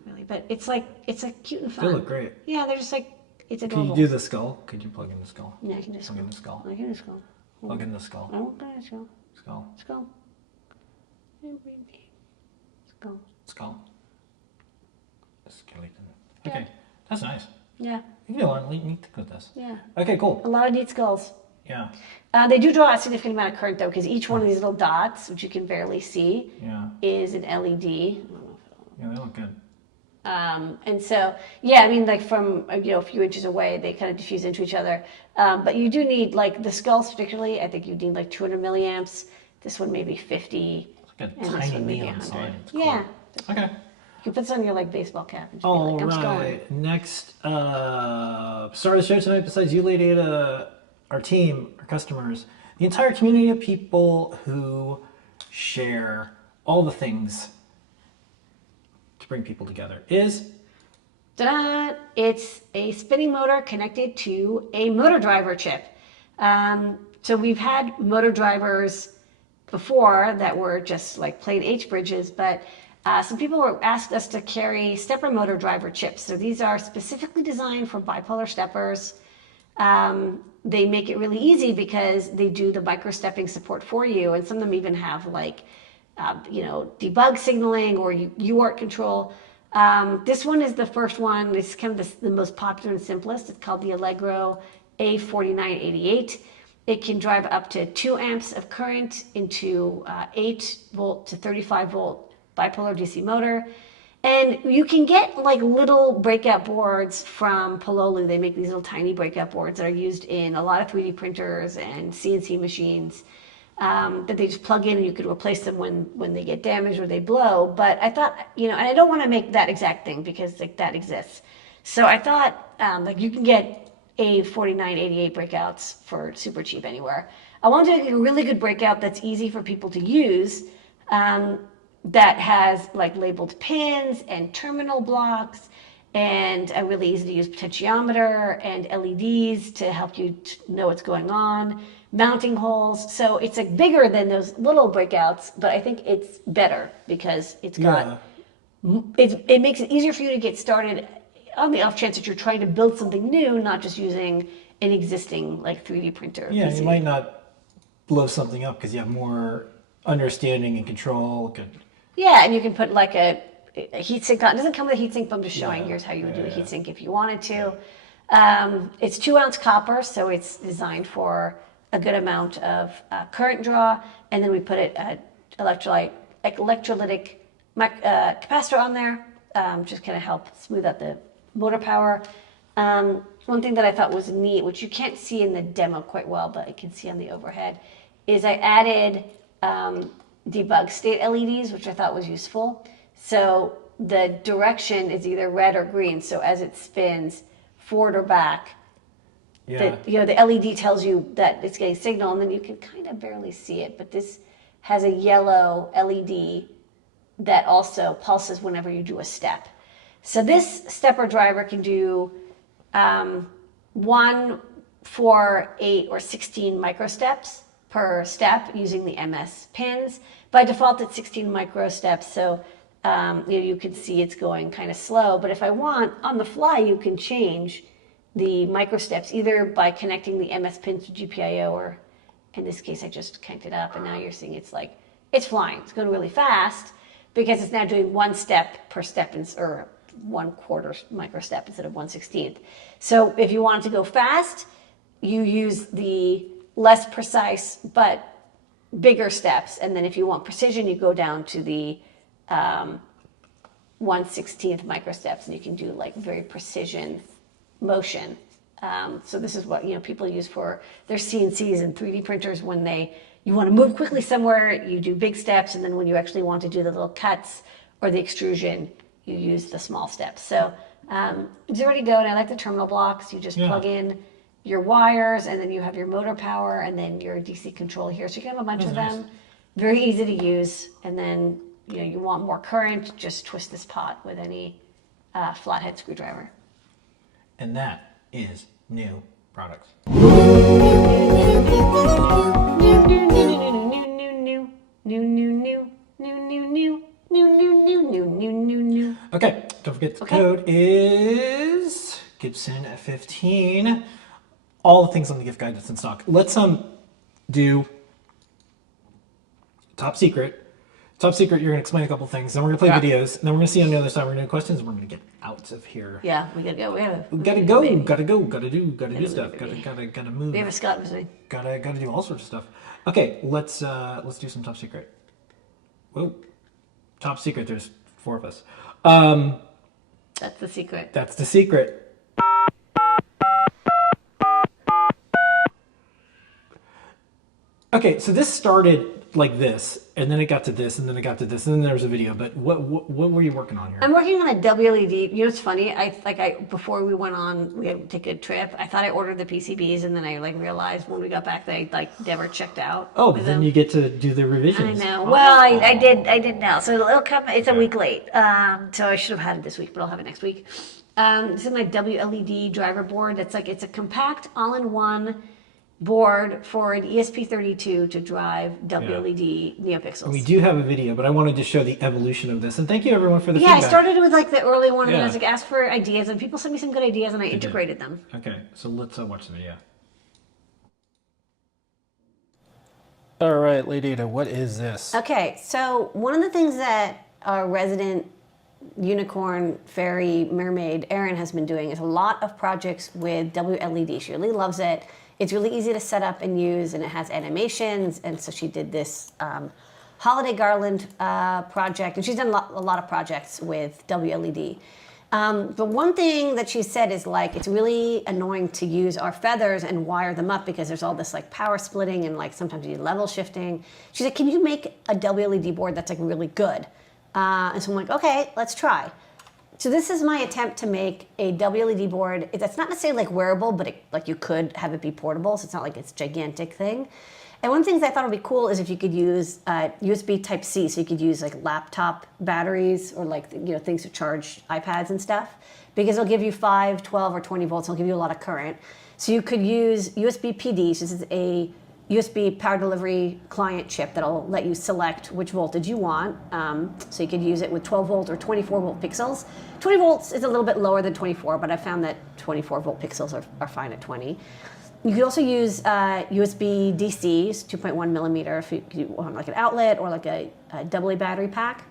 really, but it's like, it's like cute and fun. They look great. Yeah, they're just like It's Can adorable. you do the skull? Could you plug in the skull? Yeah, I can just Plug in the skull. I can just go. Plug in the skull. I won't go. Skull. Skull. Skull. Skull. Skull. Skeleton. Okay, that's nice. Yeah. You can do a lot of neat things with this. Yeah. Okay, cool. A lot of neat skulls. Yeah. They do draw a significant amount of current though, because each one of these little dots, which you can barely see, Yeah. is an LED. Yeah, they look good. And so, yeah, I mean, like from a few inches away, they kind of diffuse into each other. But you do need, like the skulls particularly, I think you need like 200 milliamps. This one maybe 50. It's like a And this tiny one maybe neon 100. sign. It's cool. Yeah. Okay. You can put this on your like baseball cap and just All be like, I'm skulling. right. Next, start of the show tonight. Besides you, Lady Ada, our team, our customers, the entire community of people who share all the things to bring people together is. Ta-da! It's a spinning motor connected to a motor driver chip. So we've had motor drivers before that were just like plain H bridges, but some people asked us to carry stepper motor driver chips. So these are specifically designed for bipolar steppers. They make it really easy because they do the micro-stepping support for you, and some of them even have like, debug signaling or UART control. This one is the first one. It's kind of the most popular and simplest. It's called the Allegro A4988. It can drive up to 2 amps of current into 8 volt to 35 volt bipolar DC motor. And you can get like little breakout boards from Pololu. They make these little tiny breakout boards that are used in a lot of 3D printers and CNC machines that they just plug in, and you could replace them when they get damaged or they blow. But I thought, and I don't want to make that exact thing because like that exists. So I thought like you can get A4988 breakouts for super cheap anywhere. I wanted to make a really good breakout that's easy for people to use. That has like labeled pins and terminal blocks and a really easy to use potentiometer and LEDs to help you know what's going on, mounting holes. So it's like bigger than those little breakouts, but I think it's better because it's got, it makes it easier for you to get started on the off chance that you're trying to build something new, not just using an existing like 3D printer. Yeah, PC. you might not blow something up because you have more understanding and control. Yeah, and you can put like a heatsink on. It doesn't come with a heatsink, but I'm just showing here's how you would do a heatsink if you wanted to. It's 2-ounce copper, so it's designed for a good amount of current draw. And then we put electrolytic capacitor on there, just kind of help smooth out the motor power. One thing that I thought was neat, which you can't see in the demo quite well, but I can see on the overhead, is I added debug state LEDs, which I thought was useful. So the direction is either red or green. So as it spins forward or back, the LED tells you that it's getting signal, and then you can kind of barely see it. But this has a yellow LED that also pulses whenever you do a step. So this stepper driver can do 1, 4, 8, or 16 microsteps per step using the MS pins. By default, it's 16 microsteps, so you can see it's going kind of slow. But if I want, on the fly, you can change the microsteps either by connecting the MS pins to GPIO, or in this case, I just connected up, and now you're seeing it's flying. It's going really fast because it's now doing 1 step per step, or 1/4 microstep instead of 1/16. So if you want it to go fast, you use the less precise but bigger steps, and then if you want precision, you go down to the 1/16 microsteps, and you can do like very precision motion. So this is what people use for their CNCs and 3D printers when you want to move quickly somewhere. You do big steps, and then when you actually want to do the little cuts or the extrusion, you use the small steps. So it's ready to go, and I like the terminal blocks. You just plug in your wires, and then you have your motor power, and then your DC control here. So you can have a bunch of them. Very easy to use. And then you want more current, just twist this pot with any flathead screwdriver. And that is new products. Okay, don't forget the code is Gibson 15. All the things on the gift guide that's in stock. Let's do top secret. Top secret, you're going to explain a couple things. Then we're going to play videos. And then we're going to see on the other side. We're going to do questions. And we're going to get out of here. Yeah, we gotta go. Gotta move. We have a Scott visiting. Gotta do all sorts of stuff. Okay, let's do some top secret. Whoa, top secret. There's 4 of us. That's the secret. That's the secret. Okay, so this started like this, and then it got to this, and then it got to this, and then there was a video. But what were you working on here? I'm working on a WLED. You know, it's funny. Before we went on, we had to take a trip. I thought I ordered the PCBs, and then I realized when we got back they never checked out. Oh, but then you get to do the revisions. I know. Well, I did now. So it'll come. It's a week late. So I should have had it this week, but I'll have it next week. This is my WLED driver board. It's a compact, all-in-one board for an ESP32 to drive WLED NeoPixels. We do have a video, but I wanted to show the evolution of this. And thank you everyone for the feedback. feedback. I started with the early one, and then I was asked for ideas, and people sent me some good ideas, and I integrated them. Okay, so let's watch the video. All right, Lady Ada, what is this? Okay, so one of the things that our resident unicorn, fairy, mermaid, Erin has been doing is a lot of projects with WLED. She really loves it. It's really easy to set up and use, and it has animations. And so she did this holiday garland project, and she's done a lot of projects with WLED. But one thing that she said is it's really annoying to use our feathers and wire them up because there's all this power splitting and sometimes you need level shifting. She said, can you make a WLED board that's really good? And so I'm like, okay, let's try. So this is my attempt to make a WLED board. That's not necessarily wearable, but you could have it be portable. So it's not it's a gigantic thing. And one of the things I thought would be cool is if you could use USB Type-C, so you could use laptop batteries or things to charge iPads and stuff, because it'll give you 5, 12, or 20 volts. It'll give you a lot of current. So you could use USB PD. So this is a USB power delivery client chip that'll let you select which voltage you want. So you could use it with 12 volt or 24 volt pixels. 20 volts is a little bit lower than 24, but I found that 24 volt pixels are fine at 20. You could also use USB DC, 2.1 millimeter, if you want an outlet or a AA battery pack.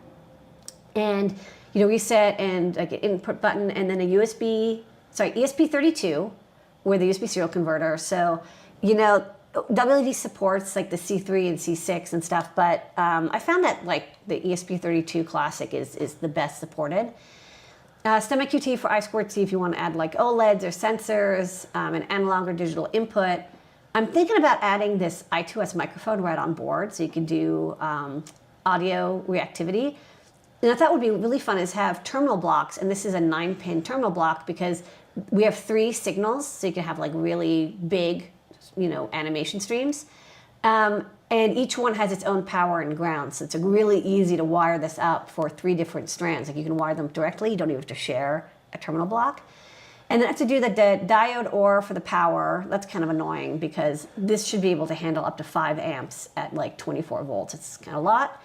And reset and an input button, and then ESP32 with a USB serial converter. So WLED supports the C3 and C6 and stuff, but I found that the ESP32 Classic is the best supported. STEMMA QT for I2C if you want to add OLEDs or sensors, and analog or digital input. I'm thinking about adding this I2S microphone right on board so you can do audio reactivity. And I thought would be really fun is have terminal blocks, and this is a 9-pin terminal block because we have 3 signals, so you can have really big animation streams. And each one has its own power and ground. So it's really easy to wire this up for 3 different strands. You can wire them directly. You don't even have to share a terminal block. And then I have to do the diode OR for the power. That's kind of annoying because this should be able to handle up to 5 amps at 24 volts. It's kind of a lot.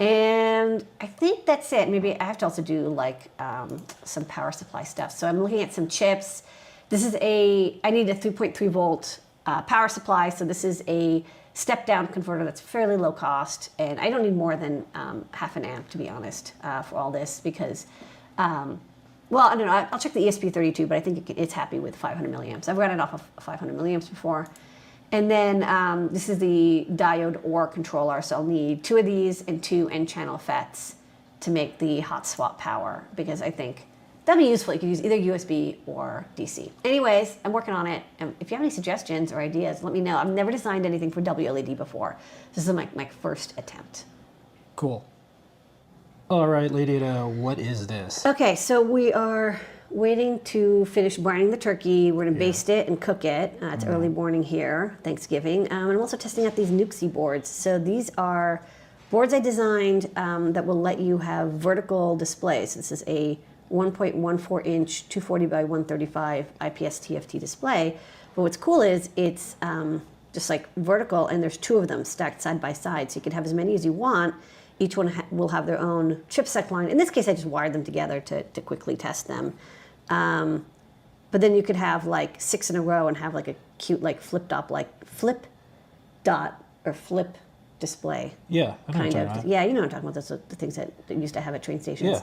And I think that's it. Maybe I have to also do some power supply stuff. So I'm looking at some chips. I need a 3.3 volt power supply. So this is a step-down converter that's fairly low cost, and I don't need more than half an amp, to be honest, for all this because, I don't know. I'll check the ESP32, but I think it's happy with 500 milliamps. I've run it off of 500 milliamps before. And then this is the diode OR controller, so I'll need 2 of these and 2 N-channel FETs to make the hot swap power because I think that'd be useful. You could use either USB or DC. Anyways, I'm working on it. And if you have any suggestions or ideas, let me know. I've never designed anything for WLED before. This is my first attempt. Cool. All right, Lady Ada, what is this? Okay, so we are waiting to finish brining the turkey. We're gonna baste it and cook it. It's early morning here, Thanksgiving. And I'm also testing out these Nuxie boards. So these are boards I designed that will let you have vertical displays. This is a 1.14 inch 240 by 135 IPS TFT display. But what's cool is it's just vertical, and there's 2 of them stacked side by side. So you can have as many as you want. Each one will have their own chipset line. In this case, I just wired them together to quickly test them. But but then you could have like 6 in a row and have like a cute like flip dot or flip display. Yeah, I know Kind what you're of. talking about. Yeah, you know what I'm talking about. Those are the things that used to have at train stations. Yeah.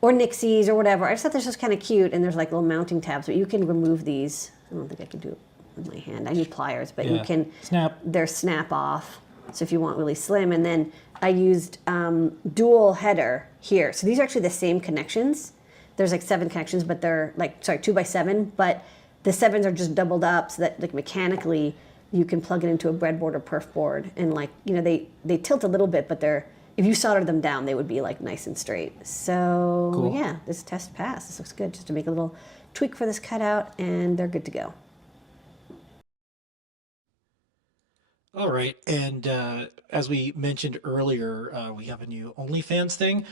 Or Nixies or whatever. I just thought this was kind of cute, and there's like little mounting tabs, but you can remove these. I don't think I can do it with my hand. I need pliers, but you Yeah. can Snap. They're snap off. So if you want really slim, and then I used dual header here. So these are actually the same connections. There's like 7 connections, but they're like 2x7, but the 7s are just doubled up so that like mechanically you can plug it into a breadboard or perf board, and like they tilt a little bit, but they're if you soldered them down, they would be like nice and straight. So Cool. yeah, this test passed. This looks good. Just to make a little tweak for this cutout, and they're good to go. All right, and as we mentioned earlier, we have a new OnlyFans thing.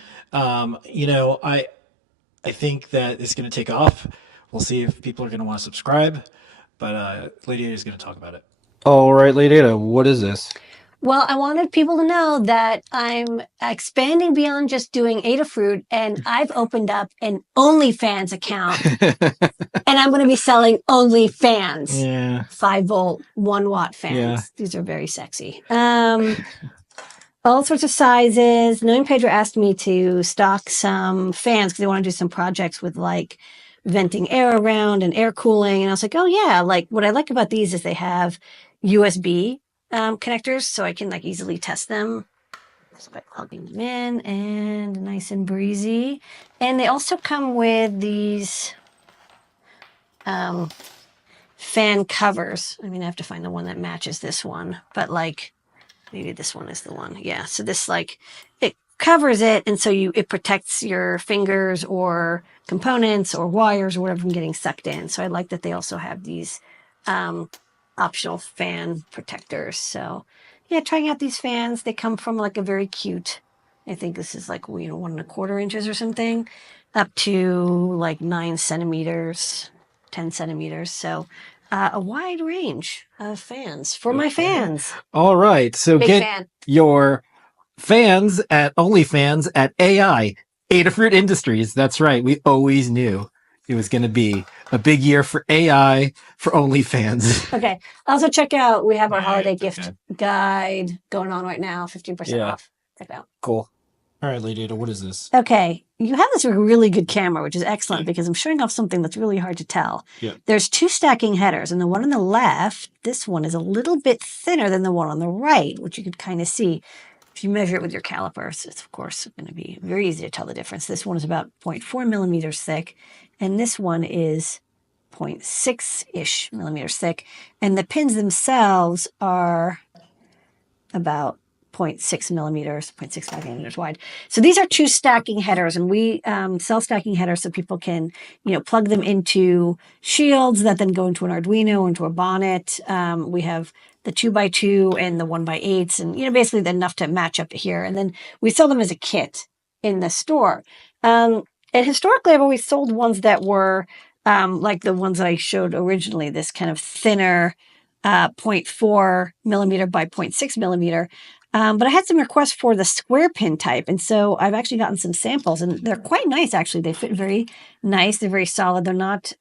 I think that it's going to take off. We'll see if people are going to want to subscribe, but Lady Ada is going to talk about it. All right, Lady Ada, what is this? Well, I wanted people to know that I'm expanding beyond just doing Adafruit, and I've opened up an OnlyFans account, and I'm going to be selling OnlyFans. Yeah. 5-volt, 1-watt fans. Yeah. These are very sexy. All sorts of sizes. Knowing Pedro asked me to stock some fans because they want to do some projects with like venting air around and air cooling. And I was like, oh yeah, like what I like about these is they have USB connectors, so I can like easily test them just by plugging them in, and nice and breezy. And they also come with these fan covers. I mean, I have to find the one that matches this one, but like maybe this one is the one. Yeah. So this like it covers it, and so it protects your fingers or components or wires or whatever from getting sucked in. So I like that they also have these optional fan protectors. So yeah, trying out these fans. They come from like a very cute, I think this is like 1.25 inches or something, up to like 9 centimeters, 10 centimeters. So a wide range of fans for my fans. All right, so Big get fan. your fans at OnlyFans at AI, Adafruit Industries. That's right, we always knew it was going to be a big year for AI for OnlyFans. Okay. Also check out, we have our Right, holiday okay. gift guide going on right now, 15% Yeah. off. Check it out. Cool. All right, Lady Ada, what is this? Okay, you have this really good camera, which is excellent because I'm showing off something that's really hard to tell. Yeah. There's 2 stacking headers, and the one on the left, this one is a little bit thinner than the one on the right, which you could kind of see. If you measure it with your calipers, it's of course going to be very easy to tell the difference. This one is about 0.4 millimeters thick, and this one is 0.6-ish millimeters thick, and the pins themselves are about 0.6 millimeters, 0.65 millimeters wide. So these are 2 stacking headers, and we sell stacking headers so people can, plug them into shields that then go into an Arduino, into a bonnet. We have the 2x2 and the 1x8s, and basically enough to match up to here. And then we sell them as a kit in the store. And historically, I've always sold ones that were like the ones that I showed originally, this kind of thinner 0.4 millimeter by 0.6 millimeter. But I had some requests for the square pin type. And so I've actually gotten some samples, and they're quite nice, actually. They fit very nice. They're very solid. They're not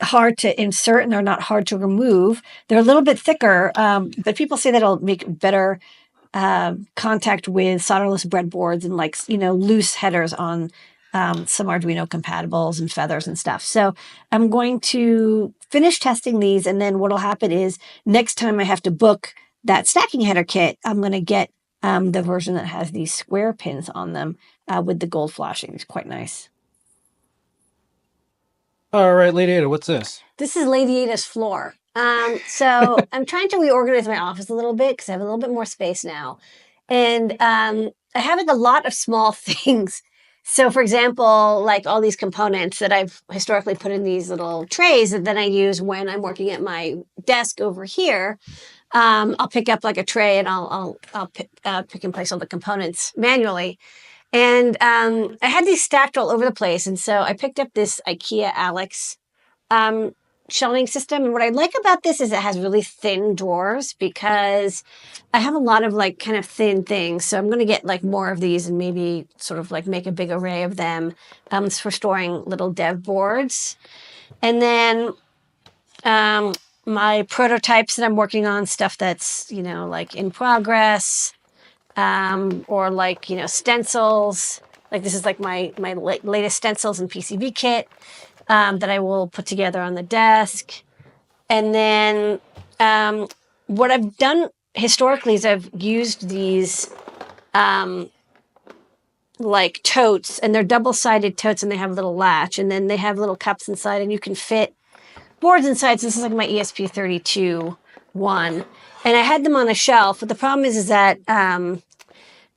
hard to insert, and they're not hard to remove. They're a little bit thicker, but people say that it'll make better contact with solderless breadboards and loose headers on some Arduino compatibles and feathers and stuff. So I'm going to finish testing these, and then what'll happen is next time I have to book that stacking header kit, I'm going to get the version that has these square pins on them with the gold flashing. It's quite nice. All right, Lady Ada, what's this? This is Lady Ada's floor. So I'm trying to reorganize my office a little bit because I have a little bit more space now. And I have a lot of small things. So for example, like all these components that I've historically put in these little trays that then I use when I'm working at my desk over here. I'll pick up like a tray and I'll pick and place all the components manually. And I had these stacked all over the place. And so I picked up this IKEA Alex shelving system. And what I like about this is it has really thin drawers because I have a lot of kind of thin things. So I'm going to get more of these and maybe sort of make a big array of them for storing little dev boards. And then my prototypes that I'm working on, stuff that's, like in progress, or like, stencils. Like this is like my latest stencils and PCB kit that I will put together on the desk. And then what I've done historically is I've used these like totes, and they're double-sided totes, and they have a little latch, and then they have little cups inside, and you can fit boards inside. So this is like my ESP32 one, and I had them on a shelf. But the problem is that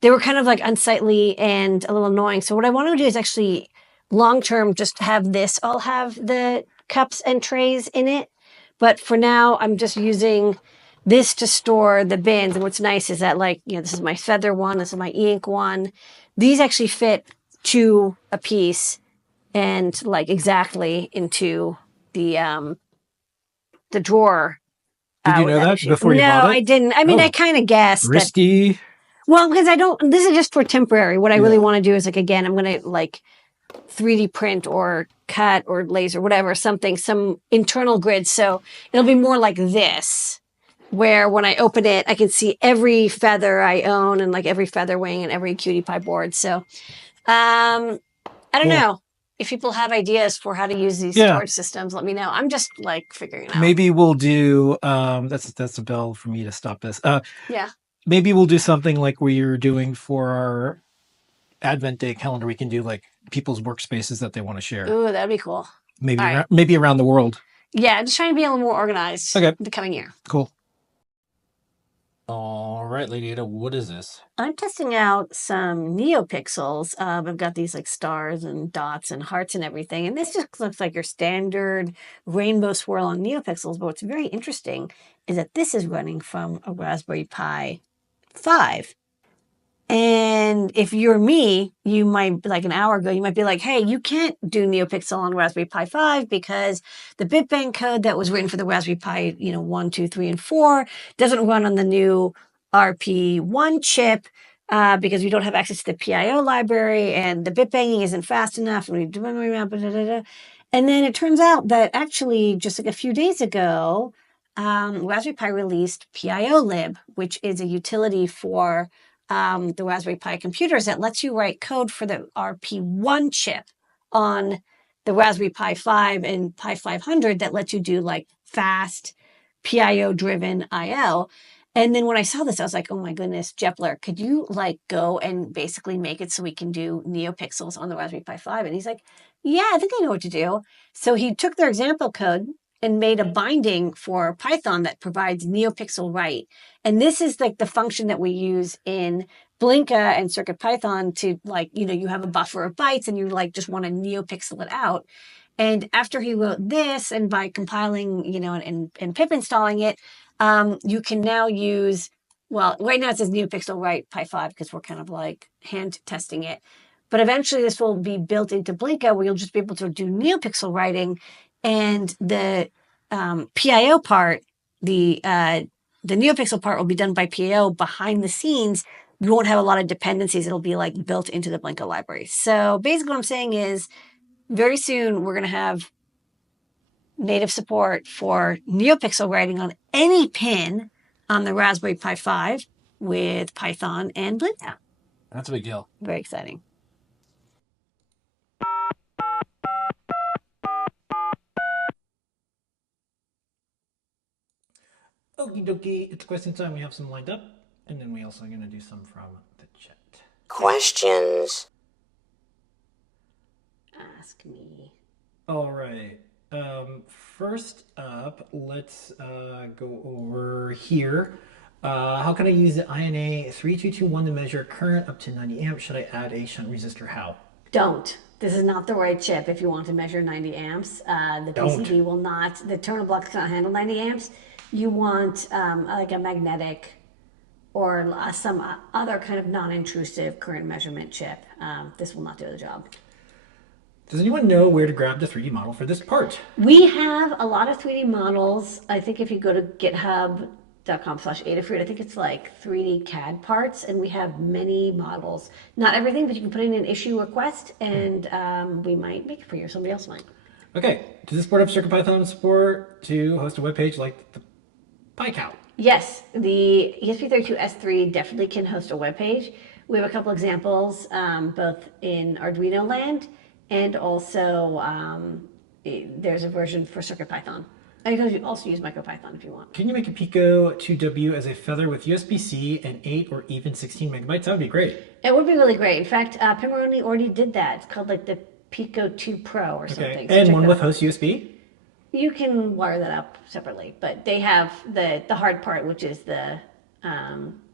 they were kind of like unsightly and a little annoying. So what I want to do is actually long-term just have this all have the cups and trays in it. But for now, I'm just using this to store the bins. And what's nice is that, like, this is my feather one, this is my e-ink one. These actually fit 2 a piece and like exactly into the drawer. Did you know that before you bought it? No, I didn't. I mean, I kind of guessed. Risky. Well, because this is just for temporary. What I really want to do is, like, again, I'm going to like 3D print or cut or laser, whatever, some internal grid. So it'll be more like this, where when I open it, I can see every feather I own and like every feather wing and every cutie pie board. So I don't know. If people have ideas for how to use these storage systems, let me know. I'm just like figuring it out. Maybe we'll do that's a bell for me to stop this. Yeah. Maybe we'll do something like we are doing for our Advent Day calendar. We can do like people's workspaces that they want to share. Ooh, that'd be cool. Maybe around the world. Yeah, just trying to be a little more organized the coming year. Cool. All right, Lady Ada, what is this? I'm testing out some NeoPixels. I've got these like stars and dots and hearts and everything. And this just looks like your standard rainbow swirl on NeoPixels. But what's very interesting is that this is running from a Raspberry Pi 5. And if you're me, you might, like an hour ago, you might be like, hey, you can't do NeoPixel on Raspberry Pi 5 because the bitbang code that was written for the Raspberry Pi, 1, 2, 3, and 4 doesn't run on the new RP1 chip because we don't have access to the PIO library, and the bitbanging isn't fast enough. And then it turns out that actually just like a few days ago, Raspberry Pi released PIO-lib, which is a utility for the Raspberry Pi computers that lets you write code for the RP1 chip on the Raspberry Pi 5 and Pi 500 that lets you do like fast PIO-driven IO. And then when I saw this, I was like, oh my goodness, Jepler, could you like go and basically make it so we can do NeoPixels on the Raspberry Pi 5? And he's like, yeah, I think I know what to do. So he took their example code and made a binding for Python that provides NeoPixel write. And this is like the function that we use in Blinka and CircuitPython to like, you have a buffer of bytes and you like just want to NeoPixel it out. And after he wrote this, and by compiling, and pip installing it, you can now use, well, right now it says NeoPixel write Pi 5 because we're kind of like hand testing it. But eventually this will be built into Blinka where you'll just be able to do NeoPixel writing. And the PIO part, the NeoPixel part will be done by PIO behind the scenes. You won't have a lot of dependencies. It'll be like built into the Blinka library. So basically what I'm saying is very soon we're going to have native support for NeoPixel writing on any pin on the Raspberry Pi 5 with Python and Blinka. That's a big deal. Very exciting. Okie dokie, it's question time. We have some lined up, and then we also are going to do some from the chat. Questions. Ask me. All right. First up, let's go over here. How can I use the INA 3221 to measure current up to 90 amps? Should I add a shunt resistor? How? Don't. This is not the right chip if you want to measure 90 amps. The PCB will not, the terminal blocks cannot handle 90 amps. You want like a magnetic or some other kind of non-intrusive current measurement chip. This will not do the job. Does anyone know where to grab the 3D model for this part? We have a lot of 3D models. I think if you go to github.com/Adafruit, I think it's like 3D CAD parts, and we have many models. Not everything, but you can put in an issue request, and we might make it for you, or somebody else might. Okay, does this board have CircuitPython support to host a web page like the PyCow? Yes, the ESP32S3 definitely can host a web page. We have a couple examples, both in Arduino land and also there's a version for CircuitPython. And you can also use MicroPython if you want. Can you make a Pico 2W as a feather with USB-C and 8 or even 16 megabytes? That would be great. It would be really great. In fact, Pimoroni already did that. It's called like the Pico 2 Pro or something. Okay, and one with host USB? You can wire that up separately, but they have the hard part, which is the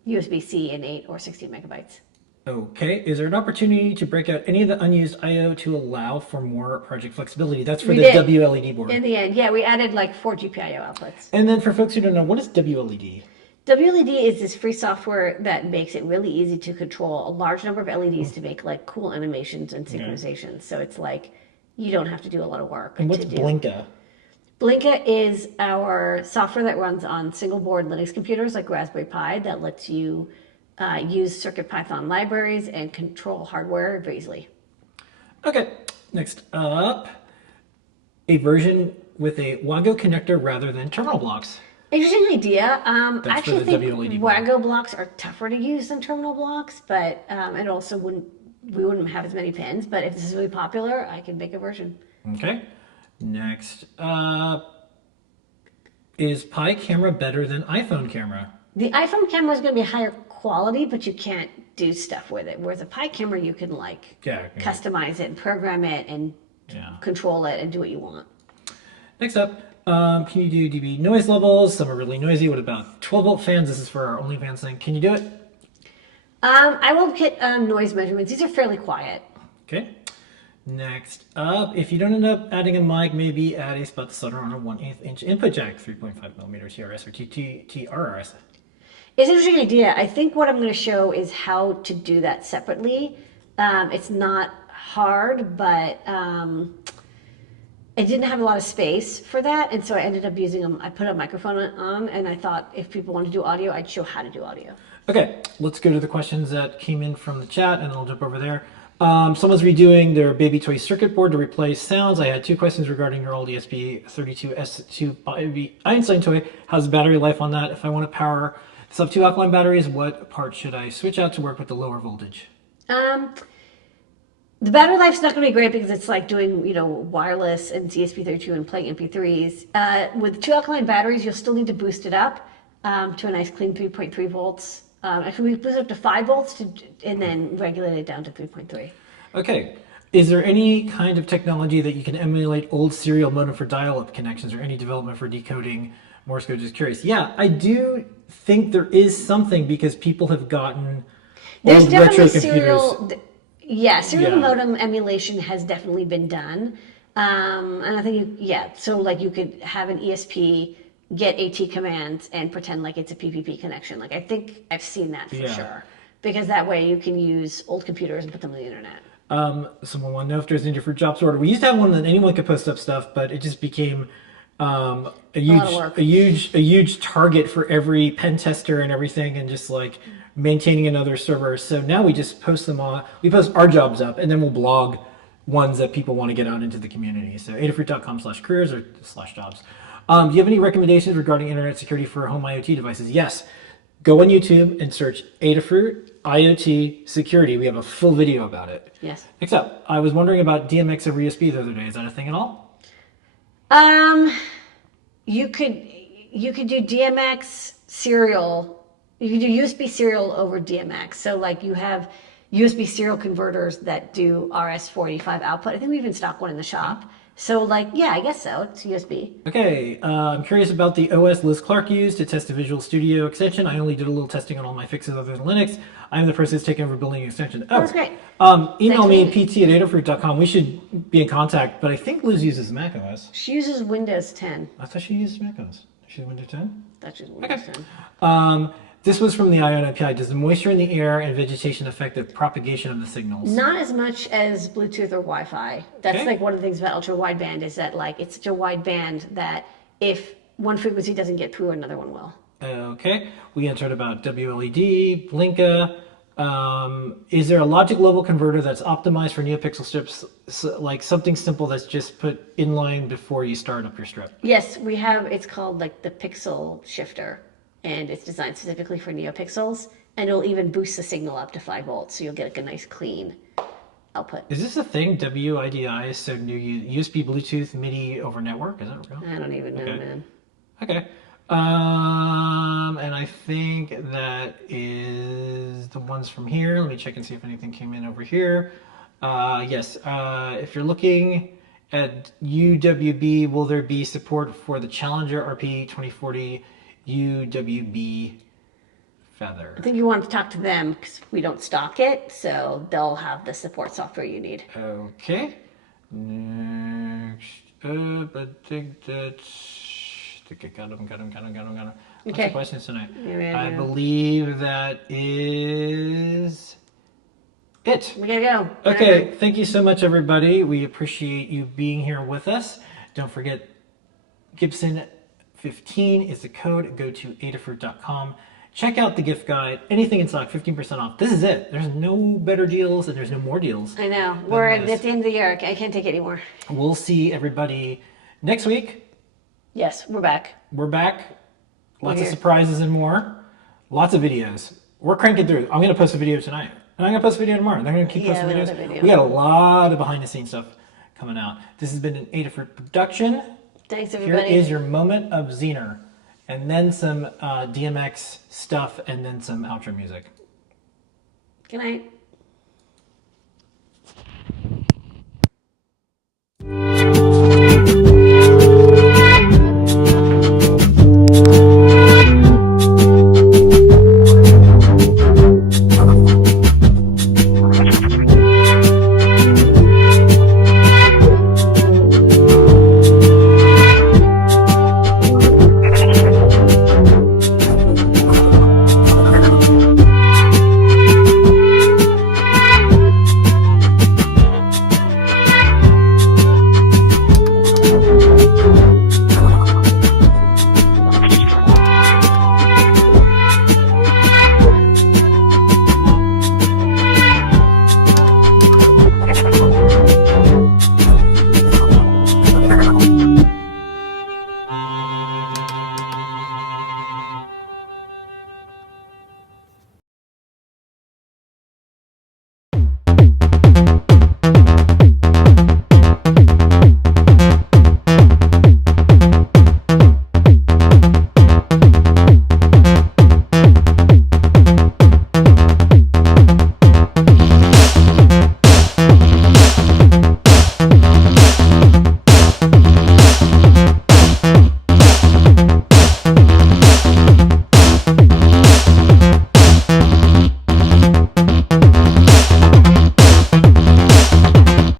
USB-C and 8 or 16 megabytes. Okay, is there an opportunity to break out any of the unused I/O to allow for more project flexibility? That's for We the did. WLED board. In the end, yeah, we added like 4 GPIO outputs. And then for folks who don't know, what is WLED? WLED is this free software that makes it really easy to control a large number of LEDs to make like cool animations and synchronizations. So it's like you don't have to do a lot of work. And what's to do. Blinka? Blinka is our software that runs on single board Linux computers like Raspberry Pi that lets you use CircuitPython libraries and control hardware very easily. Okay, next up, a version with a Wago connector rather than terminal blocks. Interesting idea. I That's actually for the think WLED board. Wago blocks are tougher to use than terminal blocks, but it also we wouldn't have as many pins. But if this is really popular, I can make a version. Okay, next up, is Pi camera better than iPhone camera? The iPhone camera is going to be higher quality, but you can't do stuff with it. Whereas a Pi camera, you can like customize it and program it and control it and do what you want. Next up, can you do dB noise levels? Some are really noisy. What about 12-volt fans? This is for our OnlyFans thing. Can you do it? I will get noise measurements. These are fairly quiet. Okay. Next up, if you don't end up adding a mic, maybe add a spot solder on a 1/8 inch input jack, 3.5 millimeter TRS or TRS. It's an interesting idea. I think what I'm going to show is how to do that separately. It's not hard, but I didn't have a lot of space for that, and so I ended up using them. I put a microphone on, and I thought if people want to do audio, I'd show how to do audio. Okay, let's go to the questions that came in from the chat, and I'll jump over there. Someone's redoing their baby toy circuit board to replace sounds. I had 2 questions regarding your old ESP32S2 Einstein toy. How's the battery life on that? If I want to power this up 2 alkaline batteries, what part should I switch out to work with the lower voltage? The battery life's not going to be great because it's like doing, wireless and ESP32 and playing MP3s. With 2 alkaline batteries, you'll still need to boost it up to a nice clean 3.3 volts. Actually, we boost it up to 5 volts and then regulate it down to 3.3. Okay. Is there any kind of technology that you can emulate old serial modem for dial-up connections or any development for decoding Morse code? Just curious. Yeah, I do think there is something because people have gotten There's old definitely retro computers. Serial modem emulation has definitely been done. And I think, so like you could have an ESP get AT commands and pretend like it's a PPP connection. Like I think I've seen that for sure. Because that way you can use old computers and put them on the internet. Someone want to know if there's any for jobs order. We used to have one that anyone could post up stuff, but it just became a huge target for every pen tester and everything, and just like maintaining another server. So now we just post them on. We post our jobs up, and then we'll blog ones that people want to get out into the community. So adafruit.com/careers or /jobs. Do you have any recommendations regarding internet security for home IoT devices? Yes. Go on YouTube and search Adafruit IoT security. We have a full video about it. Yes. Next up, I was wondering about DMX over USB the other day. Is that a thing at all? You could do DMX serial. You could do USB serial over DMX. So like you have USB serial converters that do RS-485 output. I think we even stock one in the shop. So like, yeah, I guess so. It's USB. Okay, I'm curious about the OS Liz Clark used to test the Visual Studio extension. I only did a little testing on all my fixes other than Linux. I'm the person who's taking over building an extension. Oh, that's great. Email me pt@adafruit.com. We should be in contact, but I think Liz uses Mac OS. She uses Windows 10. I thought she used Mac OS. She's Windows 10? That's just Windows 10. This was from the ION API. Does the moisture in the air and vegetation affect the propagation of the signals? Not as much as Bluetooth or Wi-Fi. That's like one of the things about ultra wideband is that like it's such a wide band that if one frequency doesn't get through, another one will. Okay. We answered about WLED, Blinka. Is there a logic level converter that's optimized for NeoPixel strips, like something simple that's just put inline before you start up your strip? Yes, we have, it's called like the pixel shifter, and it's designed specifically for NeoPixels, and it'll even boost the signal up to 5 volts, so you'll get like a nice clean output. Is this a thing? WIDI, so USB, Bluetooth, MIDI over network? Is that real? I don't even know, Okay. man. Okay. And I think that is the ones from here. Let me check and see if anything came in over here. Yes, if you're looking at UWB, will there be support for the Challenger RP 2040 UWB Feather? I think you want to talk to them because we don't stock it, so they'll have the support software you need. Okay. Next up, I think that's... Got him. Lots Okay. of questions tonight. Yeah. I believe that is it. We gotta go. Okay, thank you so much, everybody. We appreciate you being here with us. Don't forget, Gibson15 is the code. Go to adafruit.com. Check out the gift guide. Anything in stock, 15% off. This is it. There's no better deals and there's no more deals. I know. We're at this. the end of the year. I can't take it anymore. We'll see everybody next week. Yes, we're back. We're back. Lots of here. surprises and more. Lots of videos. We're cranking through. I'm going to post a video tonight. And I'm going to post a video tomorrow. And I'm going to keep posting we videos. have a video. We got a lot of behind the scenes stuff coming out. This has been an Adafruit production. Thanks, Here everybody. is your moment of Zener. And then some DMX stuff and then some outro music. Good night.